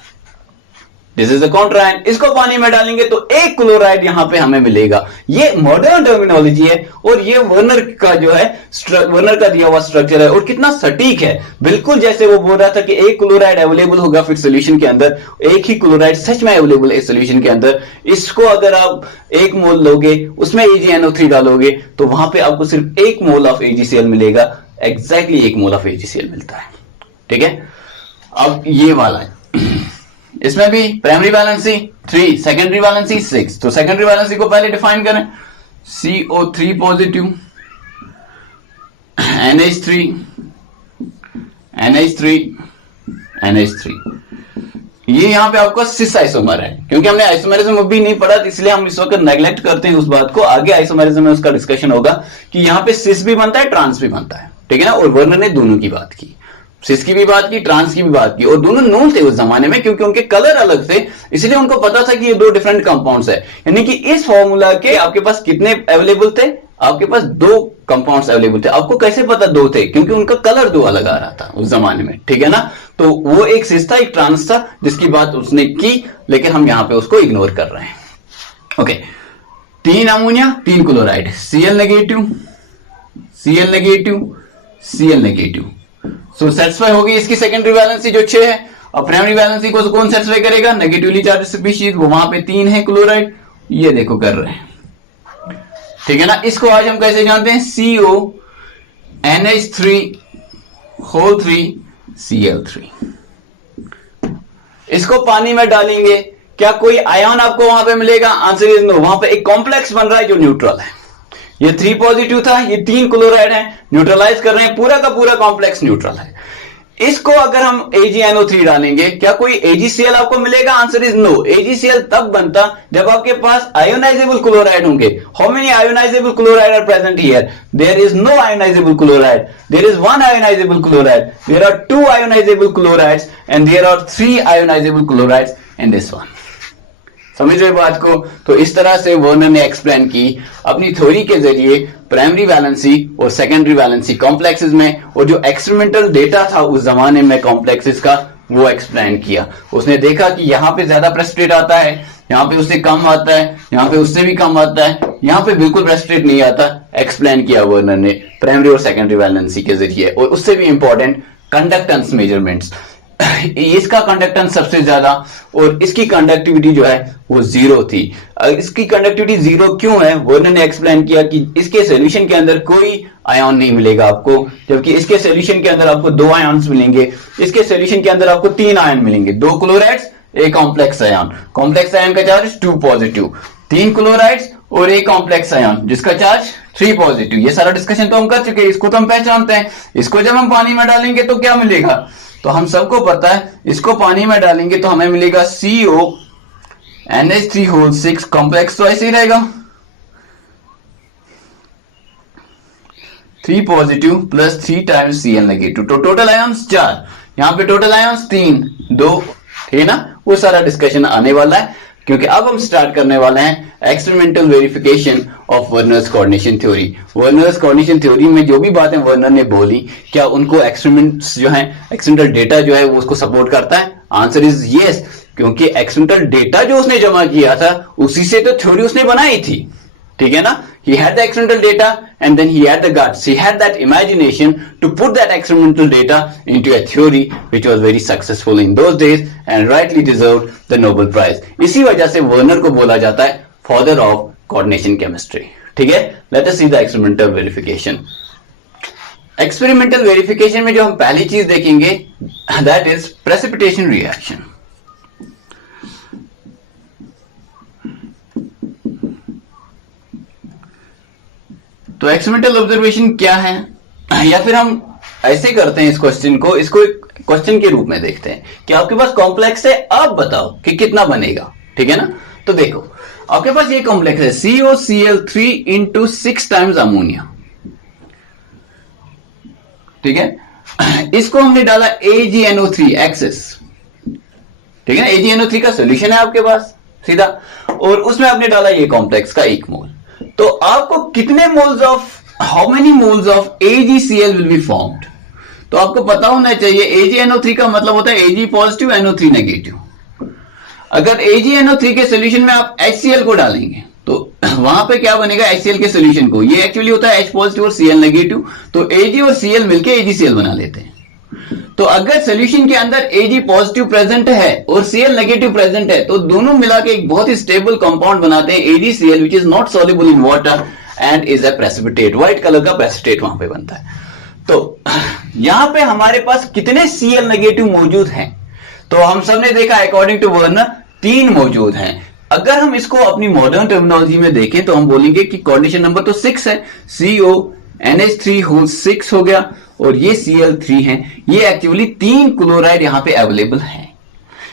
This is the counterion. इसको पानी में डालेंगे तो एक क्लोराइड यहां पे हमें मिलेगा। ये मॉडर्न टर्मिनोलॉजी है और ये वर्नर का जो है वर्नर का दिया हुआ स्ट्रक्चर है, और कितना सटीक है, बिल्कुल जैसे वो बोल रहा था कि एक क्लोराइड अवेलेबल होगा फिर सोल्यूशन के अंदर, एक ही क्लोराइड सच में अवेलेबल है सोल्यूशन के अंदर। इसको अगर आप 1 मोल लोगे, उसमें AgNO3 डालोगे तो वहां पे आपको सिर्फ 1 मोल ऑफ AgCl मिलेगा। एग्जैक्टली 1 मोल ऑफ AgCl मिलता है। ठीक है, अब ये वाला है, इसमें भी प्राइमरी वैलेंसी 3, सेकेंडरी वैलेंसी 6। तो सेकेंडरी वैलेंसी को पहले डिफाइन करें। CO3 positive, NH3 NH3 NH3। ये यहां पे आपको सिस आइसोमर है, क्योंकि हमने आइसोमेरिज्म अभी नहीं पढ़ा, इसलिए हम इस वक्त नेग्लेक्ट करते हैं उस बात को। आगे आइसोमेरिज्म में उसका डिस्कशन होगा कि यहां पे सिस भी बनता है, ट्रांस भी बनता है। ठीक है ना, और वर्नर ने दोनों की बात की, सिस की भी बात की, ट्रांस की भी बात की, और दोनों नोन थे उस जमाने में, क्योंकि उनके कलर अलग थे, इसलिए उनको पता था कि ये 2 डिफरेंट कंपाउंड्स है। यानी कि इस फॉर्मूला के आपके पास कितने अवेलेबल थे? आपके पास दो कंपाउंड्स अवेलेबल थे। आपको कैसे पता दो थे? क्योंकि उनका कलर दो अलग आ रहा था उस जमाने में, ठीक है ना। तो वो एक सिस था, एक ट्रांस था, जिसकी बात उसने की, लेकिन हम यहां पे उसको इग्नोर कर रहे हैं। Okay, 3 ammonia 3 chloride, Cl negative Cl negative Cl negative. So satisfy होगी इसकी सेकेंडरी वैलेंसी जो 6 है। और प्राइमरी वैलेंसी को कौन सेटिस्फाई करेगा? नेगेटिवली चार्ज स्पीशीज, वो वहां पे 3 है क्लोराइड, ये देखो कर रहे हैं, ठीक है ना। इसको आज हम कैसे जानते हैं? CONH3 इसको पानी में डालेंगे, क्या कोई आयन आपको वहां पे मिलेगा? Answer is no. वहां पे एक कॉम्प्लेक्स बन रहा है जो न्यूट्रल है। ये 3 पॉजिटिव था, ये 3 क्लोराइड है, न्यूट्रलाइज कर रहे हैं, पूरा का पूरा कॉम्प्लेक्स न्यूट्रल है। इसको अगर हम AgNO3 डालेंगे, क्या कोई AgCl आपको मिलेगा? Answer is no. AgCl तब बनता जब आपके पास आयोनाइजेबल क्लोराइड होंगे। How many ionizable chloride are present here? There is no ionizable chloride, there is 1 ionizable chloride, there are 2 ionizable chlorides and there are 3 ionizable chlorides in this one. समझ रहे बात को? तो इस तरह से वर्नर ने एक्सप्लेन की अपनी थ्योरी के जरिए प्राइमरी वैलेंसी और सेकेंडरी वैलेंसी कॉम्प्लेक्सेस में, और जो एक्सपेरिमेंटल डेटा था उस जमाने में कॉम्प्लेक्सेस का, वो एक्सप्लेन किया। उसने देखा कि यहां पे ज्यादा प्रेसिपिटेट आता है, यहां पे उससे कम आता है, यहां पे उससे भी कम आता है, यहां पे बिल्कुल प्रेसिपिटेट नहीं आता। एक्सप्लेन किया वर्नर ने प्राइमरी और सेकेंडरी वैलेंसी के जरिए। और उससे भी इंपॉर्टेंट कंडक्टेंस मेजरमेंट्स, इसका कंडक्टेंस सबसे ज्यादा और इसकी कंडक्टिविटी जो है वो 0 थी। इसकी कंडक्टिविटी 0 क्यों है? वर्नर ने एक्सप्लेन किया कि इसके सॉल्यूशन के अंदर कोई आयन नहीं मिलेगा आपको, जबकि इसके सॉल्यूशन के अंदर आपको 2 आयन्स मिलेंगे। इसके सॉल्यूशन के अंदर आपको 3 आयन मिलेंगे, 2 क्लोराइड्स, एक कॉम्प्लेक्स आयन। कॉम्प्लेक्स आयन का चार्ज 2 पॉजिटिव, 3 क्लोराइड्स और एक कॉम्प्लेक्स आयन जिसका चार्ज 3 पॉजिटिव। ये सारा डिस्कशन तो हम कर चुके हैं, इसको तो हम पहचानते हैं। इसको जब हम पानी में डालेंगे तो क्या मिलेगा? तो हम सबको पता है, इसको पानी में डालेंगे तो हमें मिलेगा CONH3 कॉम्प्लेक्स, तो ऐसे ही रहेगा 3 positive plus 3 times Cl negative. तो टोटल आयन्स 4, यहां पे टोटल आयन्स 3 2, ठीक है ना। वो सारा डिस्कशन आने वाला है, क्योंकि अब हम स्टार्ट करने वाले हैं experimental verification of Werner's coordination theory. Werner's coordination theory में जो भी बातें वर्नर ने बोली, क्या उनको एक्सपेरिमेंट्स जो है, एक्सपेरिमेंटल डेटा जो है वो उसको सपोर्ट करता है? आंसर इज यस, क्योंकि एक्सपेरिमेंटल डेटा जो उसने जमा किया था उसी से तो थ्योरी उसने बनाई थी, ठीक है ना। He had the experimental data and then he had the guts, he had that imagination to put that experimental data into a theory which was very successful in those days and rightly deserved the Nobel Prize. इसी वजह से Werner को बोला जाता है father of coordination chemistry, ठीक है। Let us see the experimental verification. Experimental verification में जो हम पहली चीज देखेंगे दैट इज प्रेसिपिटेशन रिएक्शन। तो एक्सपेरिमेंटल ऑब्जर्वेशन क्या है, या फिर हम ऐसे करते हैं इस क्वेश्चन को, इसको एक क्वेश्चन के रूप में देखते हैं कि आपके पास कॉम्प्लेक्स है, आप बताओ कि कितना बनेगा, ठीक है ना। तो देखो आपके पास ये कॉम्प्लेक्स है COCl3 इंटू 6 टाइम्स अमोनिया, ठीक है। इसको हमने डाला AgNO3 एक्सेस, ठीक है ना। AgNO3 का सोल्यूशन है आपके पास सीधा, और उसमें आपने डाला ये कॉम्प्लेक्स का 1 मोल। तो आपको कितने moles of, how many moles of AgCl will be formed? तो आपको पता होना चाहिए AgNO3 का मतलब होता है Ag पॉजिटिव NO3 नेगेटिव। अगर AgNO3 के सोल्यूशन में आप HCl को डालेंगे तो वहां पे क्या बनेगा HCl के सोल्यूशन को, ये एक्चुअली होता है H पॉजिटिव और Cl नेगेटिव, तो Ag और Cl मिलके AgCl बना लेते हैं। तो अगर सोल्यूशन के अंदर Ag पॉजिटिव प्रेजेंट है और Cl नेगेटिव प्रेजेंट है तो दोनों मिला के एक बहुत ही स्टेबल कंपाउंड बनाते हैं AgCl, which is not soluble in water and is a precipitate. White colour का प्रेसिपिटेट वहां पे बनता है। तो यहां पे हमारे पास कितने Cl नेगेटिव मौजूद हैं? तो हम सबने देखा अकॉर्डिंग टू वर्नर 3 मौजूद हैं। अगर हम इसको अपनी मॉडर्न टर्मिनोलॉजी में देखें तो हम बोलेंगे कि कोऑर्डिनेशन नंबर तो 6 है, CONH3 हो गया, और ये Cl3 है। ये एक्चुअली 3 क्लोराइड यहां पे अवेलेबल हैं।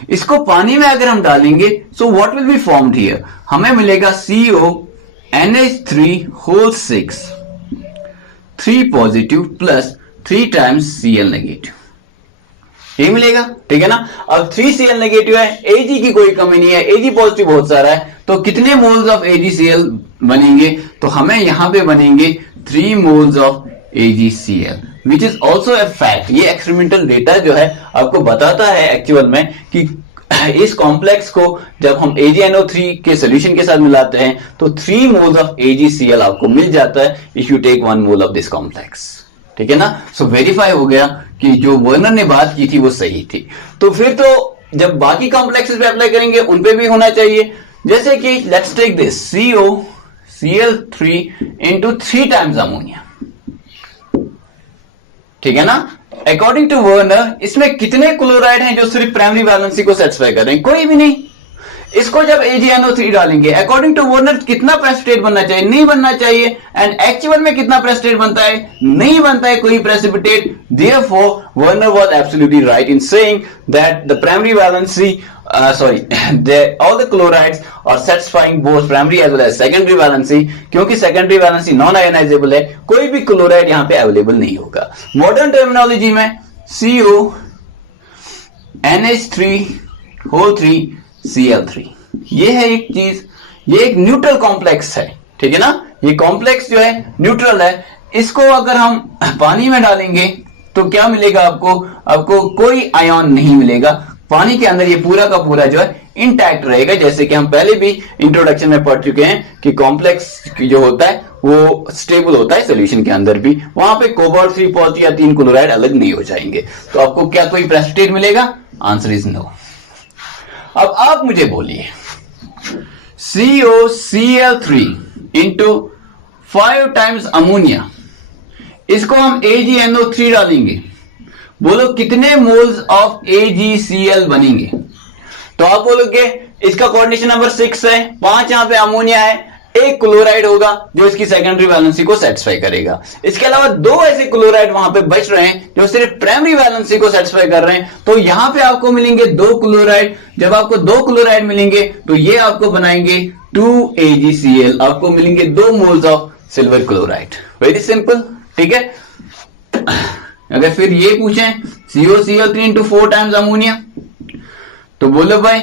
इसको पानी में अगर हम डालेंगे so what will be formed here? हमें मिलेगा CONH3 3 positive plus 3 times Cl negative, ये मिलेगा, ठीक है ना। अब 3 Cl नेगेटिव है, Ag की कोई कमी नहीं है, Ag पॉजिटिव बहुत सारा है, तो कितने मोल्स ऑफ AgCl बनेंगे तो हमें यहां पे बनेंगे 3 moles of AgCl which is also a fact. ये एक्सपेरिमेंटल डेटा जो है आपको बताता है एक्चुअल में कि इस कॉम्प्लेक्स को जब हम AgNO3 के सोल्यूशन के साथ मिलाते हैं तो 3 मोल्स ऑफ AgCl आपको मिल जाता है if you take 1 mole of this complex. ठीक है ना। सो वेरीफाई हो गया कि जो वर्नर ने बात की थी वो सही थी। तो फिर तो जब बाकी कॉम्प्लेक्सेस पे अप्लाई करेंगे उन पे भी होना चाहिए, जैसे कि let's take this COCl3 into 3 times अमोनिया। ठीक है ना। अकॉर्डिंग टू वर्नर इसमें कितने क्लोराइड हैं जो सिर्फ प्राइमरी वैलेंसी को सेटिस्फाई कर रहे हैं? कोई भी नहीं। इसको जब AgNO3 डालेंगे अकॉर्डिंग टू वर्नर कितना प्रेसिपिटेट बनना चाहिए? नहीं बनना चाहिए। एंड एक्चुअल में कितना प्रेसिपिटेट बनता है? नहीं बनता है कोई precipitate. Therefore Werner was absolutely right in saying that the primary valency all the chlorides are satisfying both primary as well as secondary valency, क्योंकि secondary valency non ionizable है, कोई भी क्लोराइड यहां पे अवेलेबल नहीं होगा। मॉडर्न टर्मिनोलॉजी में CONH3 ये है एक चीज, ये एक न्यूट्रल कॉम्प्लेक्स है। ठीक है ना। ये कॉम्प्लेक्स जो है न्यूट्रल है। इसको अगर हम पानी में डालेंगे तो क्या मिलेगा आपको? आपको कोई आयन नहीं मिलेगा। पानी के अंदर ये पूरा का पूरा जो है इंटैक्ट रहेगा, जैसे कि हम पहले भी इंट्रोडक्शन में पढ़ चुके हैं कि कॉम्प्लेक्स जो होता है वो स्टेबल होता है सॉल्यूशन के अंदर भी। वहां पे कोबाल्ट 3 पॉजिटिव या 3 क्लोराइड अलग नहीं हो जाएंगे। तो आपको क्या कोई प्रेसिपिटेट मिलेगा? Answer is no. अब आप मुझे बोलिए COCl3 into 5 times अमोनिया, इसको हम AgNO3 डालेंगे, बोलो कितने मोल्स ऑफ AgCl बनेंगे? तो आप बोलोगे इसका कोऑर्डिनेशन नंबर 6 है, 5 यहां पे अमोनिया है, 1 क्लोराइड होगा जो इसकी सेकेंडरी वैलेंसी को सेटिस्फाई करेगा। इसके अलावा 2 ऐसे क्लोराइड वहां पे बच रहे हैं जो सिर्फ प्राइमरी वैलेंसी को सेटिस्फाई कर रहे हैं। तो यहां पे आपको मिलेंगे 2 क्लोराइड। जब आपको 2 क्लोराइड मिलेंगे तो ये आपको बनाएंगे 2 AgCl, आपको मिलेंगे 2 moles of silver chloride. Very simple. ठीक है। अगर फिर ये पूछें COCl3 into 4 times अमोनिया, तो बोलो भाई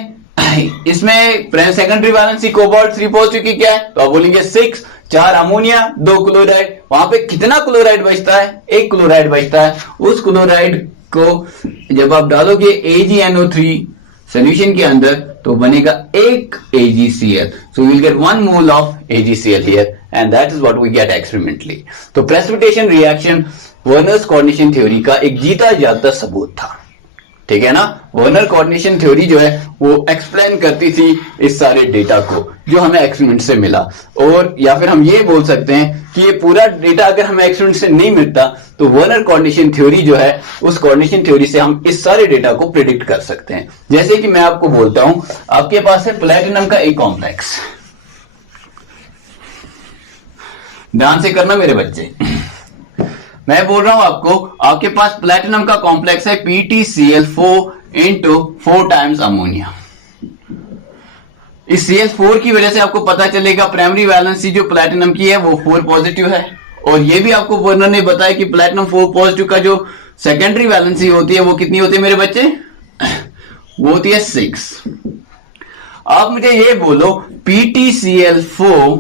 इसमें सेकेंडरी वैलेंसी कोबाल्ट 3 पॉजिटिव की क्या है? तो आप बोलेंगे 6, 4 अमोनिया, 2 क्लोराइड। वहां पे कितना क्लोराइड बचता है? 1 क्लोराइड बचता है। उस क्लोराइड को जब आप डालोगे AgNO3 सोल्यूशन के अंदर तो बनेगा 1 AgCl। So we'll get 1 mole of AgCl here and that is what we get experimentally. तो precipitation reaction Werner's coordination theory का एक जीता जागता सबूत था। ठीक है ना। वर्नर कोऑर्डिनेशन थ्योरी जो है वो एक्सप्लेन करती थी इस सारे डेटा को जो हमें एक्सपेरिमेंट से मिला। और या फिर हम ये बोल सकते हैं कि ये पूरा डेटा अगर हमें एक्सपेरिमेंट से नहीं मिलता तो वर्नर कोऑर्डिनेशन थ्योरी जो है उस कोऑर्डिनेशन थ्योरी से हम इस सारे डेटा को प्रिडिक्ट कर सकते हैं। जैसे कि मैं आपको बोलता हूं, आपके पास है प्लैटिनम का एक कॉम्प्लेक्स। ध्यान से करना मेरे बच्चे, मैं बोल रहा हूं आपको, आपके पास प्लैटिनम का कॉम्प्लेक्स है PtCl4 into 4 times अमोनिया। इस Cl4 की वजह से आपको पता चलेगा प्राइमरी वैलेंसी जो प्लैटिनम की है वो 4 पॉजिटिव है। और ये भी आपको वर्नर ने बताया कि प्लैटिनम 4 पॉजिटिव का जो सेकेंडरी वैलेंसी होती है वो कितनी होती है मेरे बच्चे? वो होती है 6। आप मुझे ये बोलो PtCl4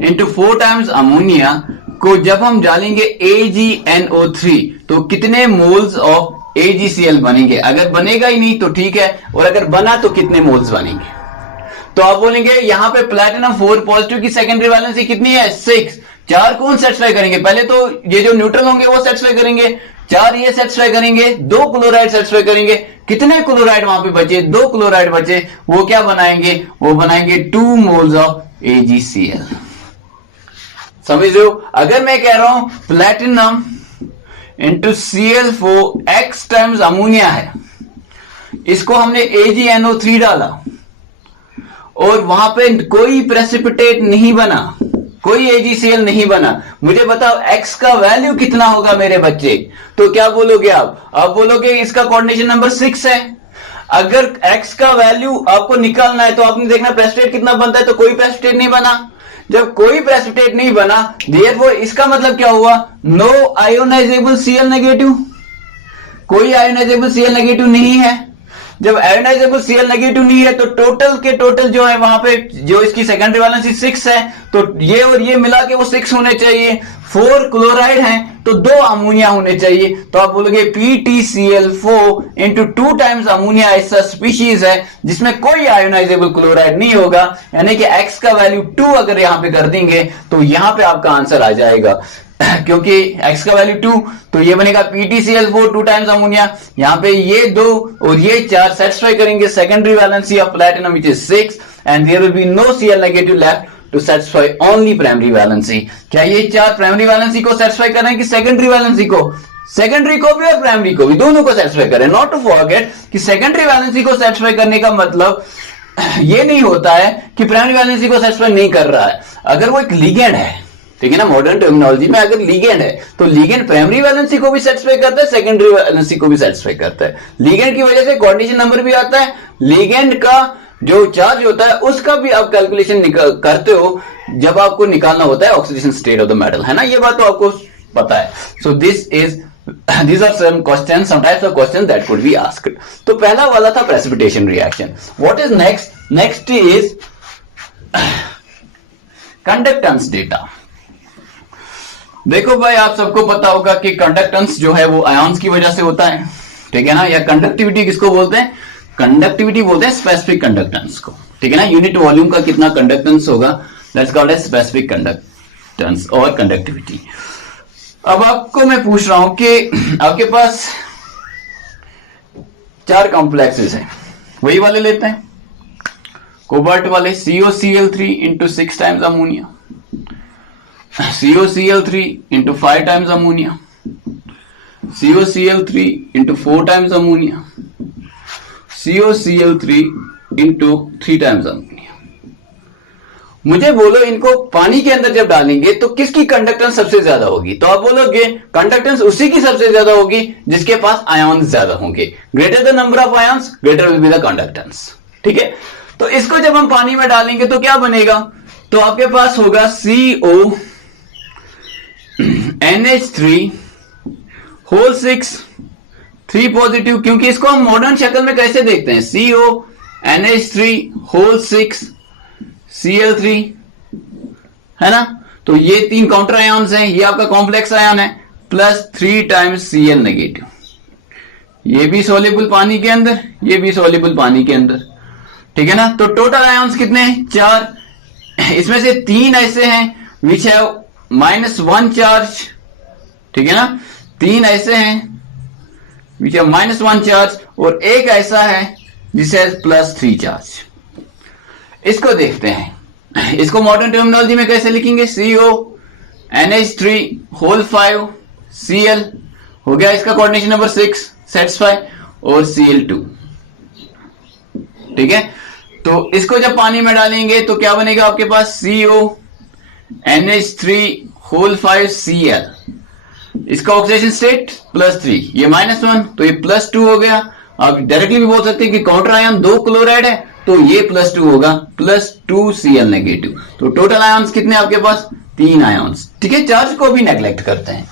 into 4 times अमोनिया को जब हम डालेंगे AgNO3 तो कितने मोल्स ऑफ AgCl बनेंगे? अगर बनेगा ही नहीं तो ठीक है, और अगर बना तो कितने मोल्स बनेंगे? तो आप बोलेंगे यहां पे प्लैटिनम 4 पॉजिटिव की सेकेंडरी वैलेंसी कितनी है? 6। 4 कौन सेटिस्फाई करेंगे? पहले तो ये जो न्यूट्रल होंगे वो सेटिस्फाई करेंगे, 4 ये सेटिस्फाई करेंगे, 2 क्लोराइड सेटिस्फाई करेंगे। कितने क्लोराइड वहां पे बचे? 2 क्लोराइड बचे। वो क्या बनाएंगे? वो बनाएंगे 2 मोल्स ऑफ AgCl। समझ रहे हो? अगर मैं कह रहा हूं platinum into Cl4 x times ammonia है, इसको हमने AgNO3 डाला और वहां पे कोई प्रेसिपिटेट नहीं बना, कोई AgCl नहीं बना। मुझे बताओ x का वैल्यू कितना होगा मेरे बच्चे? तो क्या बोलोगे आप? आप बोलोगे इसका कोऑर्डिनेशन नंबर 6 है। अगर x का वैल्यू आपको निकालना है तो आपने देखना प्रेसिपिटेट कितना बनता है, तो कोई प्रेसिपिटेट नहीं बना। जब कोई प्रेसिपिटेट नहीं बना, देयरफॉर इसका मतलब क्या हुआ? No ionizable Cl negative. कोई आयोनाइजेबल Cl नेगेटिव नहीं है। जब आयोनाइजेबल Cl नेगेटिव नहीं है तो टोटल के टोटल जो है वहां पे जो इसकी सेकेंडरी वैलेंसी 6 है, तो ये और ये मिला के वो 6 होने चाहिए। 4 क्लोराइड हैं तो 2 अमोनिया होने चाहिए, तो आप बोलोगे PtCl4 इंटू 2 टाइम्स अमोनिया ऐसा स्पीशीज है जिसमें कोई आयोनाइजेबल क्लोराइड नहीं होगा, यानी कि x का वैल्यू 2 अगर यहां पे कर देंगे तो यहां पे आपका आंसर आ जाएगा। क्योंकि x का वैल्यू 2 तो ये बनेगा PtCl4 2 टाइम्स अमोनिया, यहां पे ये 2 और ये 4 सेटिस्फाई करेंगे secondary valency of platinum which is 6 and there will be no Cl negative left to satisfy only primary valency. क्या ये 4 प्राइमरी वैलेंसी को सेटिस्फाई कर रहे हैं कि सेकेंडरी वैलेंसी को? सेकेंडरी को भी और प्राइमरी को भी, दोनों को सेटिस्फाई करें। नॉट टू फॉरगेट कि सेकेंडरी वैलेंसी को सेटिस्फाई करने का मतलब ये नहीं होता है कि प्राइमरी वैलेंसी को सेटिस्फाई नहीं कर रहा है। अगर वो एक लिगेंड है, ठीक है ना, मॉडर्न टर्मिनोलॉजी में अगर लिगेंड है तो लिगेंड प्राइमरी वैलेंसी को भी सेटिस्फाई करता है, सेकेंडरी वैलेंसी को भी सेटिस्फाई करता है। लिगेंड की वजह से कोऑर्डिनेशन नंबर भी आता है, लिगेंड का जो चार्ज होता है उसका भी आप कैलकुलेशन करते हो जब आपको निकालना होता है oxidation state of the metal, है ना, ये बात तो आपको पता है। सो these are some questions, some types of questions that could be asked. तो पहला वाला था precipitation reaction. What is next? Next is conductance data. देखो भाई, आप सबको पता होगा कि कंडक्टेंस जो है वो आयंस की वजह से होता है, ठीक है ना, या कंडक्टिविटी किसको बोलते हैं? कंडक्टिविटी बोलते हैं स्पेसिफिक कंडक्टेंस को, ठीक है ना। यूनिट वॉल्यूम का कितना कंडक्टेंस होगा, that's called as specific conductance और कंडक्टिविटी। अब आपको मैं पूछ रहा हूं कि आपके पास 4 कॉम्प्लेक्सेस हैं, वही वाले लेते हैं, कोबाल्ट वाले, COCl3 into 6 times ammonia, COCl3 into 5 times ammonia, COCl3 into 4 times ammonia, COCl3 into 3 times ammonia. मुझे बोलो इनको पानी के अंदर जब डालेंगे तो किसकी कंडक्टेंस सबसे ज्यादा होगी? तो आप बोलोगे कंडक्टेंस उसी की सबसे ज्यादा होगी जिसके पास आयन्स ज्यादा होंगे। Greater the number of ions greater will be the conductance, ठीक है। तो इसको जब हम पानी में डालेंगे तो क्या बनेगा? तो आपके पास होगा CONH3 होल 6 3 पॉजिटिव, क्योंकि इसको हम मॉडर्न शक्ल में कैसे देखते हैं? CONH3 होल 6 Cl3, है ना। तो ये 3 काउंटर आयन्स हैं, ये आपका कॉम्प्लेक्स आयन है, प्लस 3 टाइम्स Cl नेगेटिव, ये भी सॉल्युबल पानी के अंदर, ये भी सॉल्युबल पानी के अंदर, ठीक है ना। तो टोटल आयन्स कितने हैं? 4। इसमें से 3 ऐसे हैं विच हैव -1 चार्ज, ठीक है ना, 3 ऐसे हैं विच हैव -1 चार्ज और एक ऐसा है जिसे +3 चार्ज। इसको देखते हैं, इसको मॉडर्न टर्मिनोलॉजी में कैसे लिखेंगे? CONH3 होल 5 Cl हो गया, इसका कोऑर्डिनेशन नंबर 6 सेटिस्फाई, और Cl2, ठीक है। तो इसको जब पानी में डालेंगे तो क्या बनेगा आपके पास? CONH3 होल 5 Cl, इसका ऑक्सीडेशन स्टेट +3, ये -1 तो ये +2 हो गया। आप डायरेक्टली भी बोल सकते हैं कि काउंटर आयन 2 क्लोराइड है तो ये +2 होगा, +2 Cl नेगेटिव। तो टोटल आयन्स कितने आपके पास? 3 आयन्स, ठीक है। चार्ज को भी नेग्लेक्ट करते हैं,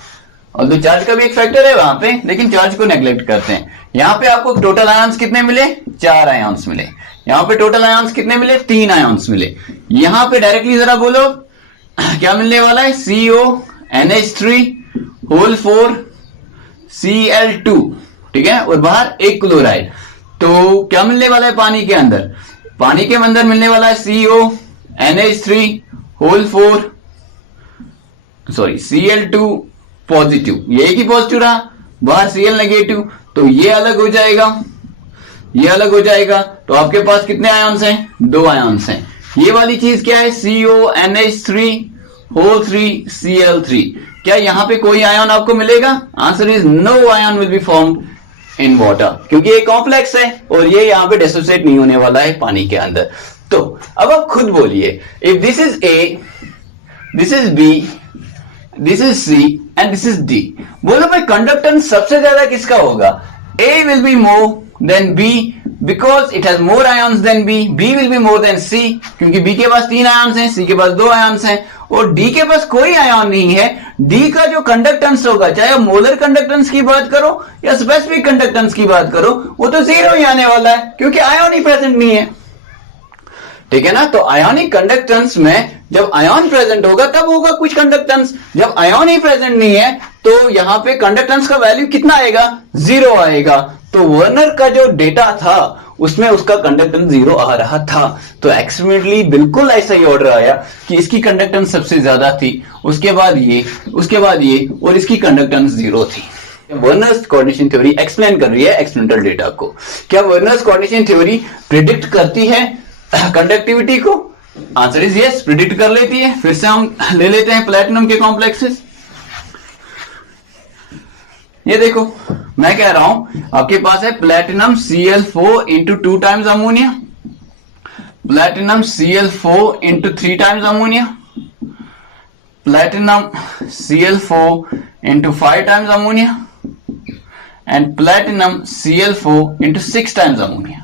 और तो चार्ज का भी एक फैक्टर है वहां पे, लेकिन चार्ज को नेग्लेक्ट करते हैं। यहां पे आपको टोटल आयन्स कितने मिले? 4 आयन्स मिले। यहां पे टोटल आयन्स कितने मिले? 3 आयन्स मिले। यहां पे डायरेक्टली जरा बोलो क्या मिलने वाला है? CONH3 होल 4 Cl2, ठीक है, और बाहर 1 क्लोराइड। तो क्या मिलने वाला है पानी के अंदर? पानी के अंदर मिलने वाला है CONH3 होल 4 Cl2 पॉजिटिव, ये एक ही पॉजिटिव रहा, बाहर Cl नेगेटिव, तो ये अलग हो जाएगा, ये अलग हो जाएगा। तो आपके पास कितने आयन्स हैं? 2 आयन्स हैं। ये वाली चीज क्या है? CONH3 whole 3 Cl3। क्या यहां पे कोई आयन आपको मिलेगा? Answer is no ion will be formed in water, क्योंकि ये कॉम्प्लेक्स है और ये यहां पे डिसोसिएट नहीं होने वाला है पानी के अंदर। तो अब आप खुद बोलिए, if this is A, this is B, this is C and this is D, बोलो भाई कंडक्टेंस सबसे ज्यादा किसका होगा? A will be more than B, because it has more ions than B, B will be more than C, क्योंकि B के पास 3 ions हैं, सी के पास 2 आयन्स हैं, और डी के पास कोई आयन नहीं है। डी का जो कंडक्टेंस होगा, चाहे आप मोलर कंडक्टेंस की बात करो या स्पेसिफिक कंडक्टेंस की बात करो, वो तो 0 ही आने वाला है, क्योंकि आयन ही प्रेजेंट नहीं है। ठीक है ना। तो आयोनिक कंडक्टेंस में जब आयन प्रेजेंट होगा तब होगा कुछ कंडक्टेंस, जब आयन ही प्रेजेंट नहीं है तो यहां पे कंडक्टेंस का वैल्यू कितना आएगा, 0 आएगा। तो वर्नर का जो डेटा था उसमें उसका कंडक्टेंस 0 आ रहा था। तो एक्सपेरिमेंटली बिल्कुल ऐसा ही ऑर्डर आया कि इसकी कंडक्टेंस सबसे ज्यादा थी, उसके बाद ये, उसके बाद ये, और इसकी कंडक्टेंस 0 थी। वर्नर्स कोऑर्डिनेशन थ्योरी एक्सप्लेन कर रही है एक्सपेरिमेंटल डेटा को। क्या वर्नर्स कोऑर्डिनेशन थ्योरी प्रिडिक्ट करती है कंडक्टिविटी को? आंसर इज यस, प्रिडिक्ट कर लेती है। फिर से हम ले लेते हैं प्लैटिनम के कॉम्प्लेक्सेस। ये देखो, मैं कह रहा हूं आपके पास है platinum Cl4 into 2 times ammonia, platinum Cl4 into 3 times ammonia, platinum Cl4 into 5 times ammonia, and platinum Cl4 into 6 times ammonia.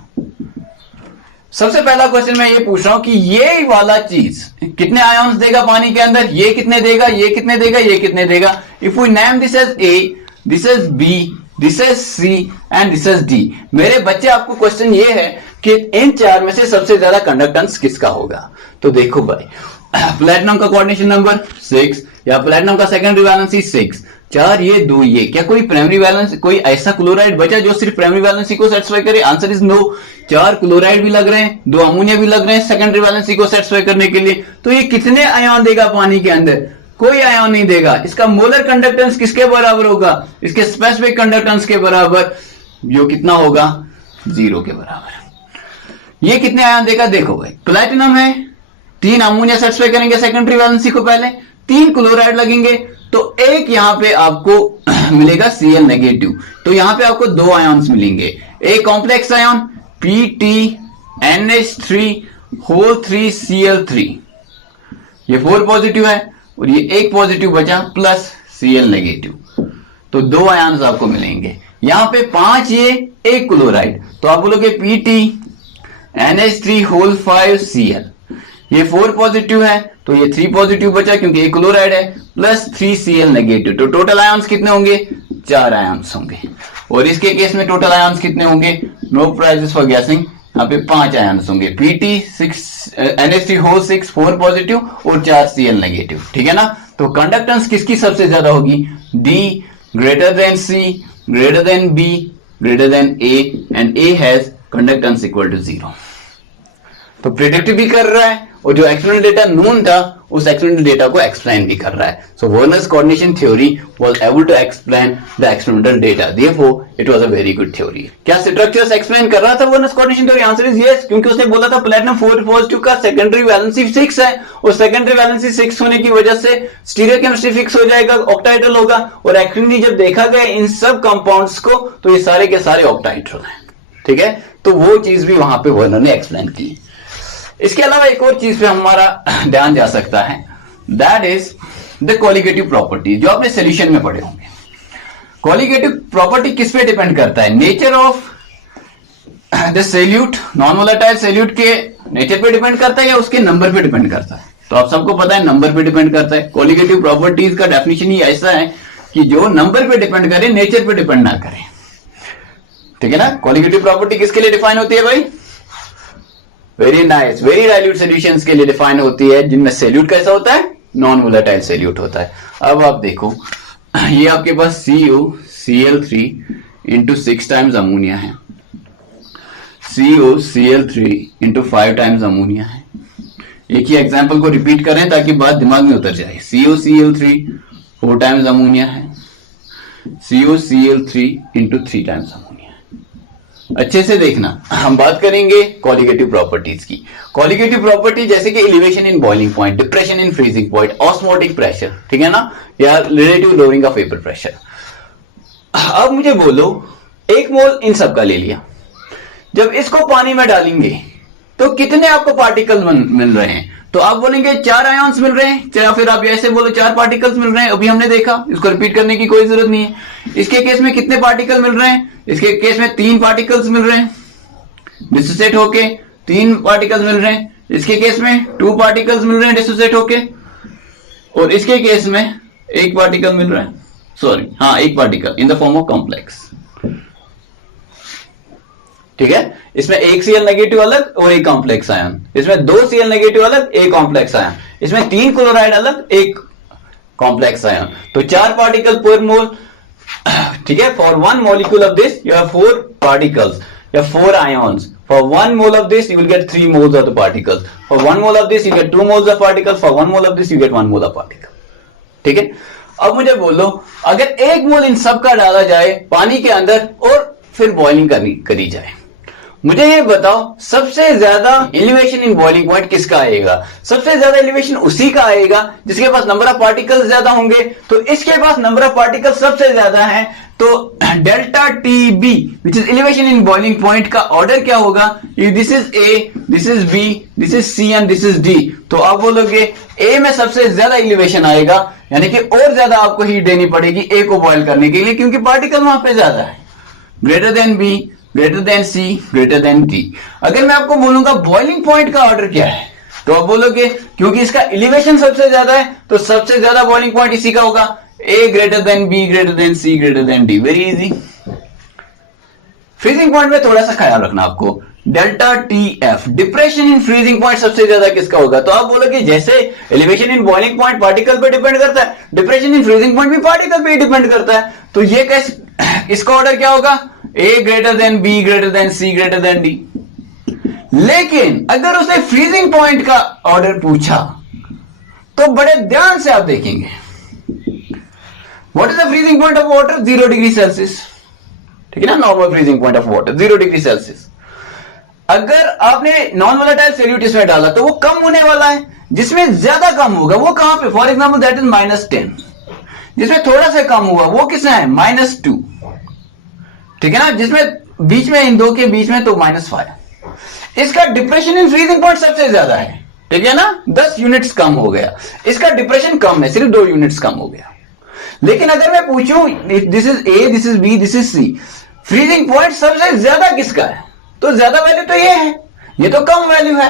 सबसे पहला क्वेश्चन मैं ये पूछ रहा हूं कि ये वाला चीज कितने आयन्स देगा पानी के अंदर, ये कितने देगा, ये कितने देगा, ये कितने देगा। If we name this as A, this is B, this is C and this is D. मेरे बच्चे, आपको क्वेश्चन ये है कि इन 4 में से सबसे ज्यादा कंडक्टेंस किसका होगा। तो देखो भाई, प्लैटिनम का कोऑर्डिनेशन नंबर 6 या प्लैटिनम का सेकेंडरी वैलेंसी 6, 4 ये 2 ये, क्या कोई प्राइमरी वैलेंस, कोई ऐसा क्लोराइड बचा जो सिर्फ प्राइमरी वैलेंसी को सेटिस्फाई करे? Answer is no. 4 क्लोराइड भी लग रहे हैं, 2 अमोनिया भी लग रहे हैं सेकेंडरी वैलेंसी को सेटिस्फाई करने के लिए। तो ये कितने आयन देगा पानी के अंदर? कोई आयन नहीं देगा। इसका मोलर कंडक्टेंस किसके बराबर होगा? इसके स्पेसिफिक कंडक्टेंस के बराबर, जो कितना होगा, 0 के बराबर। ये कितने आयन देगा? देखो भाई, प्लैटिनम है, 3 अमोनिया सेटिस्फाई करेंगे सेकेंडरी वैलेंसी को पहले, 3 क्लोराइड लगेंगे, तो एक यहां पे आपको मिलेगा Cl नेगेटिव, तो यहां पे आपको 2 आयन्स मिलेंगे। एक कॉम्प्लेक्स आयन PTNH3 ये 4 पॉजिटिव है, और ये एक पॉजिटिव बचा प्लस Cl नेगेटिव, तो 2 आयन्स आपको मिलेंगे। यहां पे 5 ये, एक क्लोराइड, तो आप बोलोगे PTNH3 ये 4 पॉजिटिव है, तो ये 3 पॉजिटिव बचा क्योंकि एक क्लोराइड है, प्लस 3 Cl नेगेटिव, तो टोटल आयन्स कितने होंगे? 4 आयन्स होंगे। और इसके केस में टोटल आयन्स कितने होंगे? नो प्राइजेस फॉर गैसिंग, यहाँ पे 5 आयन्स होंगे। NH3 4 पॉजिटिव और 4 Cl नेगेटिव। ठीक है ना। तो कंडक्टेंस किसकी सबसे ज्यादा होगी? D greater than C greater than B greater than A, and A has conductance equal to 0। तो प्रिडिक्ट भी कर रहा है, और जो एक्सपेरिमेंटल डेटा नोन था उस एक्सपेरिमेंटल डेटा को एक्सप्लेन भी कर रहा है। So Werner's coordination theory was able to explain the experimental data, therefore it was a very good theory. क्या स्ट्रक्चर्स एक्सप्लेन कर रहा था Werner's coordination theory? Answer is yes, क्योंकि उसने बोला था प्लैटिनम 4 पॉजिटिव का सेकेंडरी वैलेंसी 6 है, और सेकेंडरी वैलेंसी 6 होने की वजह से स्टीरियोकेमिस्ट्री फिक्स हो जाएगा, ऑक्टाहेड्रल होगा। और एक्चुअली जब देखा गया इन सब कंपाउंड्स को, तो ये सारे के सारे ऑक्टाहेड्रल हैं। ठीक है, तो वो चीज भी वहां पे वर्नर ने एक्सप्लेन की। इसके अलावा एक और चीज पे हमारा ध्यान जा सकता है, that is the colligative property, जो आपने सॉल्यूशन में पढ़े होंगे। कोलिगेटिव प्रॉपर्टी किस पे डिपेंड करता है? Nature of the solute, non volatile solute के नेचर पे डिपेंड करता है या उसके नंबर पे डिपेंड करता है? तो आप सबको पता है नंबर पे डिपेंड करता है। कोलिगेटिव प्रॉपर्टीज का डेफिनेशन ही ऐसा है कि जो नंबर पे डिपेंड करे, नेचर पे डिपेंड ना करे। ठीक है ना। कोलिगेटिव प्रॉपर्टी किसके लिए डिफाइन होती है भाई? Very nice, very dilute solutions के लिए डिफाइन होती है, जिनमें सॉल्यूट कैसा होता है? नॉन वोलेटाइल सॉल्यूट होता है। अब आप देखो, ये आपके पास CuCl3 इंटू 6 टाइम्स अमोनिया है, CuCl3 इंटू 5 टाइम्स अमोनिया है। एक ही एग्जाम्पल को रिपीट करें ताकि बात दिमाग में उतर जाए। CuCl3 4 टाइम्स अमोनिया है, CuCl3 इंटू 3 टाइम्स अमोनिया। अच्छे से देखना, हम बात करेंगे कोलिगेटिव प्रॉपर्टीज की। कोलिगेटिव प्रॉपर्टी जैसे कि elevation in boiling point, depression in freezing point, osmotic pressure, ठीक है ना, या relative lowering of vapour pressure. अब मुझे बोलो, 1 मोल इन सब का ले लिया, जब इसको पानी में डालेंगे तो कितने आपको पार्टिकल मिल रहे हैं? तो आप बोलेंगे 4 आयन्स मिल रहे हैं, या फिर आप ऐसे बोलो 4 पार्टिकल्स मिल रहे हैं। अभी हमने देखा, इसको रिपीट करने की कोई जरूरत नहीं है। इसके केस में कितने पार्टिकल मिल रहे हैं? इसके केस में 3 पार्टिकल्स मिल रहे हैं। डिसोसिएट होके 3 पार्टिकल्स मिल रहे हैं, इसके केस में 2 पार्टिकल्स मिल रहे हैं डिसोसिएट होके, और इसके केस में 1 पार्टिकल मिल रहा है, सॉरी हाँ 1 particle in the form of complex. ठीक है, इसमें 1 Cl नेगेटिव अलग और 1 कॉम्प्लेक्स आयन, इसमें 2 Cl नेगेटिव अलग 1 कॉम्प्लेक्स आयन, इसमें 3 क्लोराइड अलग 1 कॉम्प्लेक्स आयन, तो 4 पार्टिकल पर मोल। ठीक है, for 1 molecule of this you have 4 particles या 4 ions. For 1 mole of this, you will get 3 moles of the particles. For 1 mole of this, you get 2 moles of particles. For 1 mole of this, you get 1 mole of particle. ठीक है, अब मुझे बोलो, अगर 1 मोल इन सब का डाला जाए पानी के अंदर और फिर बॉइलिंग करी जाए, मुझे ये बताओ सबसे ज्यादा एलिवेशन इन बॉइलिंग पॉइंट किसका आएगा? सबसे ज्यादा एलिवेशन उसी का आएगा जिसके पास नंबर ऑफ पार्टिकल्स ज्यादा होंगे। तो इसके पास नंबर ऑफ पार्टिकल्स सबसे ज्यादा है, तो delta T B which is elevation in boiling point का ऑर्डर क्या होगा? This is A, this is B, this is C and this is D. तो आप बोलोगे ए में सबसे ज्यादा एलिवेशन आएगा, यानी कि और ज्यादा आपको हीट देनी पड़ेगी ए को बॉयल करने के लिए, क्योंकि पार्टिकल वहां पे ज्यादा है। Greater than B, greater than C, greater than D. अगर मैं आपको बोलूंगा बॉइलिंग पॉइंट का ऑर्डर क्या है, तो आप बोलोगे क्योंकि इसका एलिवेशन सबसे ज्यादा है तो सबसे ज्यादा बॉइलिंग पॉइंट इसी का होगा, A greater than B, greater than C, greater than D. Very easy. Freezing point में थोड़ा सा ख्याल रखना आपको, delta T F, depression in freezing point सबसे ज्यादा किसका होगा? तो आप बोलोगे जैसे elevation in boiling point particle पे डिपेंड करता है, डिप्रेशन इन फ्रीजिंग पॉइंट भी पार्टिकल पे ही डिपेंड करता है। तो ये कैसे, इसका ऑर्डर क्या होगा? A greater than B, greater than C, greater than D. लेकिन अगर उसने फ्रीजिंग पॉइंट का ऑर्डर पूछा तो बड़े ध्यान से आप देखेंगे, what is the freezing point of water? 0 degree Celsius. ठीक है ना, normal freezing point of water 0 degree Celsius. अगर आपने नॉन वोलेटाइल सॉल्यूट इसमें डाला तो वो कम होने वाला है, जिसमें ज्यादा कम होगा वो कहां पे? For example that is -10। जिसमें थोड़ा सा कम हुआ वो किसमें है? -2। ठीक है ना, जिसमें बीच में इन दो के बीच में तो -5। इसका डिप्रेशन इन फ्रीजिंग पॉइंट सबसे ज्यादा है, ठीक है ना, 10 यूनिट्स कम हो गया। इसका डिप्रेशन कम है, सिर्फ 2 यूनिट्स कम हो गया। लेकिन अगर मैं पूछूं this is A, this is B, this is C, freezing point सबसे ज्यादा किसका है? तो ज्यादा वैल्यू तो ये है, ये तो कम वैल्यू है।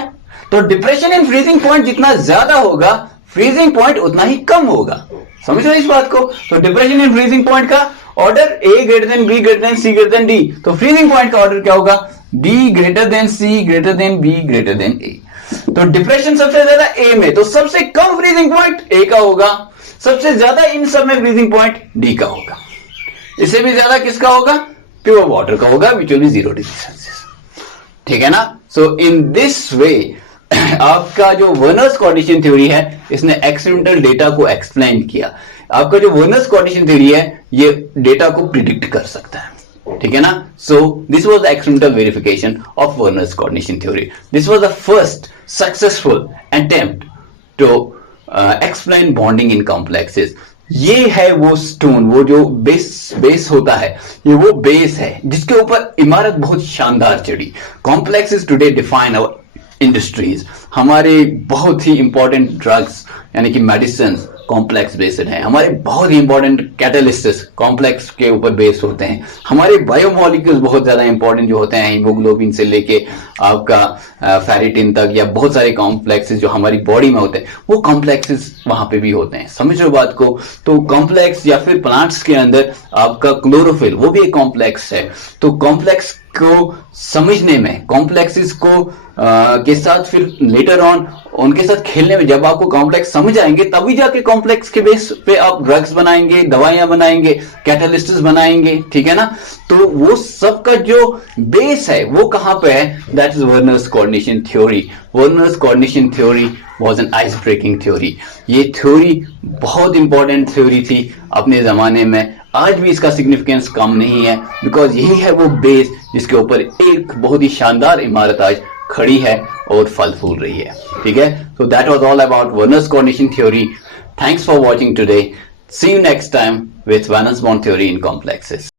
तो डिप्रेशन इन फ्रीजिंग पॉइंट जितना ज्यादा होगा, फ्रीजिंग पॉइंट उतना ही कम होगा। समझ रहे इस बात को? तो डिप्रेशन इन फ्रीजिंग पॉइंट का order A greater than B, greater than C, greater than D. तो फ्रीजिंग पॉइंट का ऑर्डर क्या होगा? D greater than C, greater than B, greater than A. तो डिप्रेशन सबसे ज्यादा ए में, तो सबसे कम फ्रीजिंग पॉइंट ए का होगा, सबसे ज्यादा इन सब में फ्रीजिंग पॉइंट डी का होगा। इससे भी ज्यादा किसका होगा? प्योर वाटर का होगा, which will B 0 degree Celsius. ठीक है ना। सो इन दिस वे आपका जो वर्नर्स कोऑर्डिनेशन थ्योरी है, इसने एक्सपेरिमेंटल डेटा को एक्सप्लेन किया। आपका जो वर्नर्स कोऑर्डिनेशन थ्योरी है, ये डेटा को प्रिडिक्ट कर सकता है। ठीक है ना। So this was the experimental verification of Werner's coordination theory. This was the first successful attempt to explain bonding in complexes. ये है वो स्टोन, वो जो बेस होता है, ये वो बेस है जिसके ऊपर इमारत बहुत शानदार चढ़ी। Complexes today define our industries. हमारे बहुत ही इंपॉर्टेंट ड्रग्स यानी कि मेडिसिन कॉम्प्लेक्स बेस्ड है। हमारे बहुत ही इंपॉर्टेंट कैटालिस्ट्स कॉम्प्लेक्स के ऊपर बेस्ड होते हैं। हमारे बायोमोलिक्यूल्स बहुत ज्यादा इंपॉर्टेंट जो होते हैं, हीमोग्लोबिन से लेके आपका फेरिटिन तक, या बहुत सारे कॉम्प्लेक्सेस जो हमारी बॉडी में होते हैं, वो कॉम्प्लेक्सेस वहां पे भी होते हैं। समझ रहे हो बात को? तो कॉम्प्लेक्स या फिर प्लांट्स के अंदर आपका क्लोरोफिल, वो भी एक कॉम्प्लेक्स है। तो कॉम्प्लेक्स को समझने में, कॉम्प्लेक्सेस को के साथ फिर लेटर ऑन उनके साथ खेलने में, जब आपको कॉम्प्लेक्स समझ आएंगे तभी जाके कॉम्प्लेक्स के बेस पे आप ड्रग्स बनाएंगे, दवाइयां बनाएंगे, कैटालिस्ट्स बनाएंगे। ठीक है ना। तो वो सब का जो बेस है वो कहां पे है? That is Werner's coordination theory. Werner's coordination theory was an ice breaking theory. ये थ्योरी बहुत इंपॉर्टेंट थ्योरी थी अपने जमाने में। आज भी इसका सिग्निफिकेंस कम नहीं है, बिकॉज यही है वो बेस जिसके ऊपर एक बहुत ही शानदार इमारत आज खड़ी है और फल फूल रही है। ठीक है। So that was all about Werner's coordination theory. Thanks for watching today. See you next time with valence bond theory in complexes.